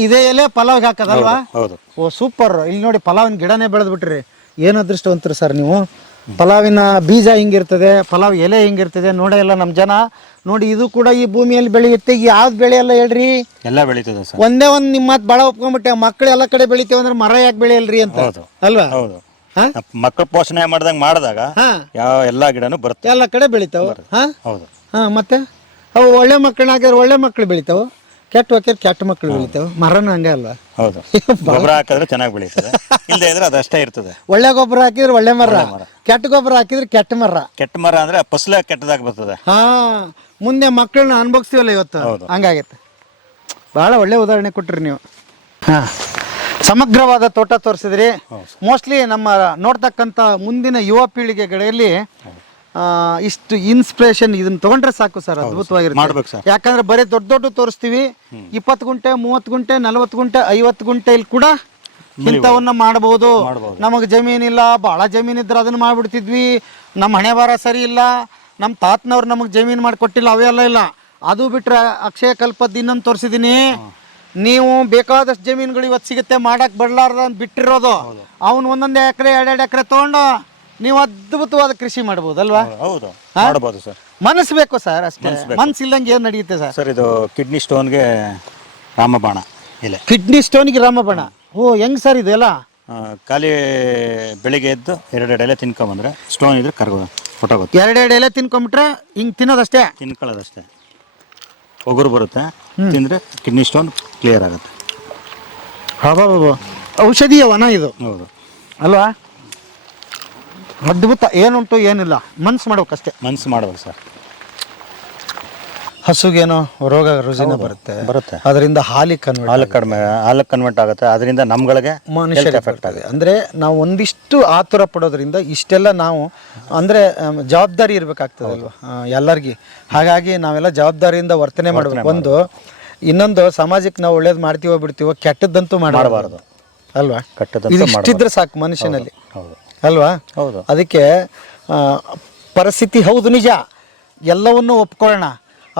ಇದೇ ಎಲೆ ಪಲಾವ್ಗೆ ಹಾಕೋದಲ್ವಾ? ಹೌದು. ಓ ಸೂಪರ್. ಇಲ್ಲಿ ನೋಡಿ, ಪಲಾವಿನ ಗಿಡನೇ ಬೆಳೆದ್ಬಿಟ್ರಿ. ಏನು ಅದೃಷ್ಟವಂತರು ಸರ್ ನೀವು. ಪಲಾವಿನ ಬೀಜ ಹಿಂಗಿರ್ತದೆ, ಪಲಾವ್ ಎಲೆ ಹಿಂಗಿರ್ತದೆ ನೋಡೇ ಇಲ್ಲ ನಮ್ಮ ಜನ. ನೋಡಿ, ಇದು ಕೂಡ ಈ ಭೂಮಿಯಲ್ಲಿ ಬೆಳೆಯುತ್ತೆ. ಯಾವ್ದು ಬೆಳೆಯಲ್ಲ ಹೇಳ್ರಿ? ಎಲ್ಲ ಬೆಳೀತದೆ ಸರ್. ಒಂದೇ ಒಂದು ನಿಮ್ಮ ಮಾತು ಭಾಳ ಒಪ್ಕೊಂಡ್ಬಿಟ್ಟೆ. ಮಕ್ಕಳು ಎಲ್ಲ ಕಡೆ ಬೆಳಿತೇವೆ ಅಂದ್ರೆ ಮರ ಯಾಕೆ ಬೆಳೆಯಲ್ರಿ ಅಂತ ಅಲ್ವಾ? ಹೌದು. ಮಕ್ಕಳು ಪೋಷಣೆ ಮಾಡಿದಾಗ ಯಾವ ಎಲ್ಲ ಗಿಡನೂ ಬರುತ್ತೆ, ಎಲ್ಲ ಕಡೆ ಬೆಳಿತಾವ. ಹೌದು. ಮತ್ತೆ ಅವು ಒಳ್ಳೆ ಮಕ್ಕಳನ್ನ ಹಾಕಿದ್ರೆ ಒಳ್ಳೆ ಮಕ್ಕಳು ಬೆಳಿತಾವ, ಕೆಟ್ಟ ಹಾಕಿದ್ರೆ ಕೆಟ್ಟ ಮಕ್ಕಳು ಬೆಳಿತಾವ. ಮರನ ಹಂಗೆ ಅಲ್ವಾ? ಹೌದು. ಗೊಬ್ಬರ ಹಾಕಿದ್ರೆ ಚೆನ್ನಾಗಿ ಬೆಳೀತದೆ, ಇಲ್ಲದೆ ಇದ್ರೆ ಅದಷ್ಟೇ ಇರ್ತದೆ. ಒಳ್ಳೆ ಗೊಬ್ಬರ ಹಾಕಿದ್ರೆ ಒಳ್ಳೆ ಮರ, ಕೆಟ್ಟ ಗೊಬ್ಬರ ಹಾಕಿದ್ರೆ ಕೆಟ್ಟ ಮರ. ಕೆಟ್ಟ ಮರ ಅಂದ್ರೆ ಫಸಲ ಕೆಟ್ಟದಾಗಿ ಬರ್ತದೆ. ಮುಂದೆ ಮಕ್ಕಳನ್ನ ಅನ್ಭೋಗಿಸ್ತೀವಲ್ಲ ಇವತ್ತು, ಹಂಗಾಗೈತೆ. ಭಾಳ ಒಳ್ಳೆ ಉದಾಹರಣೆ ಕೊಟ್ರಿ ನೀವು. ಸಮಗ್ರವಾದ ತೋಟ ತೋರಿಸಿದ್ರಿ. ಮೋಸ್ಟ್ಲಿ ನಮ್ಮ ನೋಡ್ತಕ್ಕಂಥ ಮುಂದಿನ ಯುವ ಪೀಳಿಗೆಗಳಲ್ಲಿ ಇಷ್ಟು ಇನ್ಸ್ಪಿರೇಷನ್ ಇದನ್ನ ತಗೊಂಡ್ರೆ ಸಾಕು ಸರ್, ಅದ್ಭುತವಾಗಿರುತ್ತೆ. ಯಾಕಂದ್ರೆ ಬರೀ ದೊಡ್ಡ ತೋರಿಸ್ತೀವಿ. 20 ಗುಂಟೆ, 30 ಗುಂಟೆ, 40 ಗುಂಟೆ, 50 ಗುಂಟೆಯಲ್ಲಿ ಕೂಡ ಇಂಥವನ್ನ ಮಾಡಬಹುದು. ನಮಗೆ ಜಮೀನಿಲ್ಲ, ಭಾಳ ಜಮೀನಿದ್ರೆ ಅದನ್ನ ಮಾಡ್ಬಿಡ್ತಿದ್ವಿ. ನಮ್ಮ ಹಣೆ ಬಾರ ಸರಿ ಇಲ್ಲ, ನಮ್ಮ ತಾತನವ್ರು ನಮಗೆ ಜಮೀನು ಮಾಡಿಕೊಟ್ಟಿಲ್ಲ, ಅವೆಲ್ಲ ಇಲ್ಲ. ಅದು ಬಿಟ್ರೆ ಅಕ್ಷಯ ಕಲ್ಪದ್ದು ಇನ್ನೊಂದು ತೋರಿಸಿದ್ದೀನಿ. ನೀವು ಬೇಕಾದಷ್ಟು ಜಮೀನುಗಳು ಇವತ್ತು ಸಿಗುತ್ತೆ, ಮಾಡಕ್ಕೆ ಬರಲಾರ್ದ ಬಿಟ್ಟಿರೋದು. ಅವನು 1 ಎಕರೆ 2 ಎಕರೆ ತೊಗೊಂಡು ನೀವು ಅದ್ಭುತವಾದ ಕೃಷಿ ಮಾಡ್ಬೋದು ಅಲ್ವಾ? ಹೌದು, ಮಾಡಬಹುದು ಸರ್. ಮನಸ್ಸು ಬೇಕು ಸರ್, ಅಷ್ಟೇ. ಮನಸ್ಸು ಇಲ್ಲಂಗೆ ಏನು ನಡೆಯುತ್ತೆ ಸರ್? ಸರ್, ಇದು ಕಿಡ್ನಿ ಸ್ಟೋನ್ಗೆ ರಾಮಬಾಣ ಎಲೆ. ಕಿಡ್ನಿ ಸ್ಟೋನ್ಗೆ ರಾಮಬಾಣ. ಓ, ಹೆಂಗ್ ಸರ್ ಇದೆಲ್ಲ? ಖಾಲಿ ಬೆಳಿಗ್ಗೆ ಎದ್ದು 2 ಎಲೆ ತಿನ್ಕೊಂಬಂದ್ರೆ ಸ್ಟೋನ್ ಇದ್ರೆ ಹೊಟ್ಟೋಗುತ್ತೆ. 2 ಎಲೆ ತಿನ್ಕೊಂಬಿಟ್ರೆ ಹಿಂಗೆ ತಿನ್ನೋದಷ್ಟೇ? ತಿನ್ಕೊಳ್ಳೋದಷ್ಟೇ. ಒಗುರು ಬರುತ್ತೆ, ತಿಂದರೆ ಕಿಡ್ನಿ ಸ್ಟೋನ್ ಕ್ಲಿಯರ್ ಆಗುತ್ತೆ. ಔಷಧೀಯ ವನ ಇದು. ಹೌದು ಅಲ್ವಾ? ಅದ್ಭುತ. ಏನುಂಟು ಏನಿಲ್ಲ, ಮನ್ಸು ಮಾಡ್ಬೇಕಷ್ಟೇ. ಮನ್ಸು ಮಾಡ್ಬೇಕು ಸರ್. ಹಸುಗೇನೋ ರೋಗ ರುಜಿನ ಬರುತ್ತೆ, ಅದರಿಂದ ಹಾಲಿಗೆ ಕನ್ವರ್ಟ್ ಆಗುತ್ತೆ. ಅದರಿಂದ ನಮ್ಗಳಿಗೆ ಮನುಷ್ಯರಿಗೆ ಎಫೆಕ್ಟ್ ಆಗುತ್ತೆ. ಅಂದರೆ ನಾವು ಒಂದಿಷ್ಟು ಆತುರ ಪಡೋದ್ರಿಂದ ಇಷ್ಟೆಲ್ಲ ನಾವು ಅಂದರೆ ಜವಾಬ್ದಾರಿ ಇರಬೇಕಾಗ್ತದೆ ಅಲ್ವಾ ಎಲ್ಲರಿಗೂ. ಹಾಗಾಗಿ ನಾವೆಲ್ಲ ಜವಾಬ್ದಾರಿಯಿಂದ ವರ್ತನೆ ಮಾಡಬೇಕು. ಇನ್ನೊಂದು ಸಮಾಜಕ್ಕೆ ನಾವು ಒಳ್ಳೇದು ಮಾಡ್ತೀವೋ ಬಿಡ್ತೀವೋ, ಕೆಟ್ಟದ್ದಂತೂ ಮಾಡಬಾರ್ದು ಅಲ್ವಾ? ಇದು ಇಷ್ಟಿದ್ರೆ ಸಾಕು ಮನುಷ್ಯನಲ್ಲಿ ಅಲ್ವಾ? ಅದಕ್ಕೆ ಪರಿಸ್ಥಿತಿ ಹೌದು, ನಿಜ, ಎಲ್ಲವನ್ನೂ ಒಪ್ಕೊಳ್ಳೋಣ.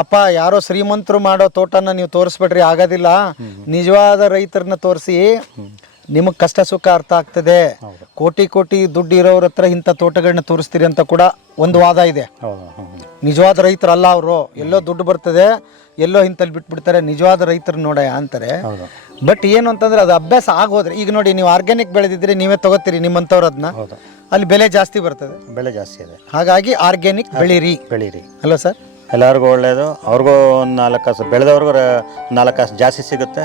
ಅಪ್ಪ, ಯಾರೋ ಶ್ರೀಮಂತರು ಮಾಡೋ ತೋಟನ ನೀವು ತೋರಿಸ್ಬಿಟ್ರಿ, ಆಗೋದಿಲ್ಲ. ನಿಜವಾದ ರೈತರನ್ನ ತೋರಿಸಿ, ನಿಮಗೆ ಕಷ್ಟ ಸುಖ ಅರ್ಥ ಆಗ್ತದೆ. ಕೋಟಿ ದುಡ್ಡು ಇರೋರ ಹತ್ರ ಇಂಥ ತೋಟಗಳನ್ನ ತೋರಿಸ್ತೀರಿ ಅಂತ ಕೂಡ ಒಂದು ವಾದ ಇದೆ. ನಿಜವಾದ ರೈತರಲ್ಲ ಅವರು. ಎಲ್ಲೋ ದುಡ್ಡು ಬರ್ತದೆ, ಎಲ್ಲೋ ಇಂಥಲ್ಲಿ ಬಿಟ್ಬಿಡ್ತಾರೆ. ನಿಜವಾದ ರೈತರು ನೋಡ ಅಂತಾರೆ. ಬಟ್ ಏನು ಅಂತಂದ್ರೆ ಅದು ಅಭ್ಯಾಸ ಆಗೋದ್ರೆ, ಈಗ ನೋಡಿ, ನೀವು ಆರ್ಗ್ಯಾನಿಕ್ ಬೆಳೆದಿದ್ರೆ ನೀವೇ ತಗೋತೀರಿ ನಿಮ್ಮಂಥವ್ರು, ಅದನ್ನ ಅಲ್ಲಿ ಬೆಲೆ ಜಾಸ್ತಿ ಬರ್ತದೆ. ಬೆಲೆ ಜಾಸ್ತಿ ಇದೆ. ಹಾಗಾಗಿ ಆರ್ಗ್ಯಾನಿಕ್ ಬೆಳೀರಿ ಅಲ್ವಾ ಸರ್? ಎಲ್ಲರಿಗೂ ಒಳ್ಳೇದು. ಅವ್ರಿಗೂ ಒಂದು 4 ಕಾಸು, ಬೆಳೆದವ್ರಿಗೂ 4 ಕಾಸು ಜಾಸ್ತಿ ಸಿಗುತ್ತೆ.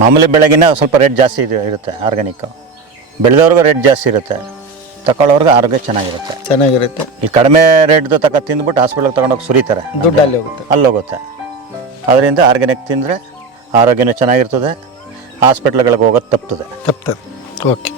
ಮಾಮೂಲಿ ಬೆಳೆಗಿನ ಸ್ವಲ್ಪ ರೇಟ್ ಜಾಸ್ತಿ ಇರುತ್ತೆ ಆರ್ಗ್ಯಾನಿಕ್. ಬೆಳೆದವ್ರಿಗೂ ರೇಟ್ ಜಾಸ್ತಿ ಇರುತ್ತೆ, ತಗೊಳ್ಳೋರ್ಗೆ ಆರೋಗ್ಯ ಚೆನ್ನಾಗಿರುತ್ತೆ. ಈ ಕಡಿಮೆ ರೇಟ್ದು ತಿಂದ್ಬಿಟ್ಟು ಹಾಸ್ಪಿಟ್ಲಿಗೆ ತಗೊಂಡೋಗಿ ಸುರಿತಾರೆ, ದುಡ್ಡು ಅಲ್ಲಿ ಹೋಗುತ್ತೆ. ಅದರಿಂದ ಆರ್ಗ್ಯಾನಿಕ್ ತಿಂದರೆ ಆರೋಗ್ಯನೂ ಚೆನ್ನಾಗಿರ್ತದೆ, ಹಾಸ್ಪಿಟ್ಲ್ಗಳಿಗೆ ಹೋಗೋದು ತಪ್ತದೆ. ಓಕೆ.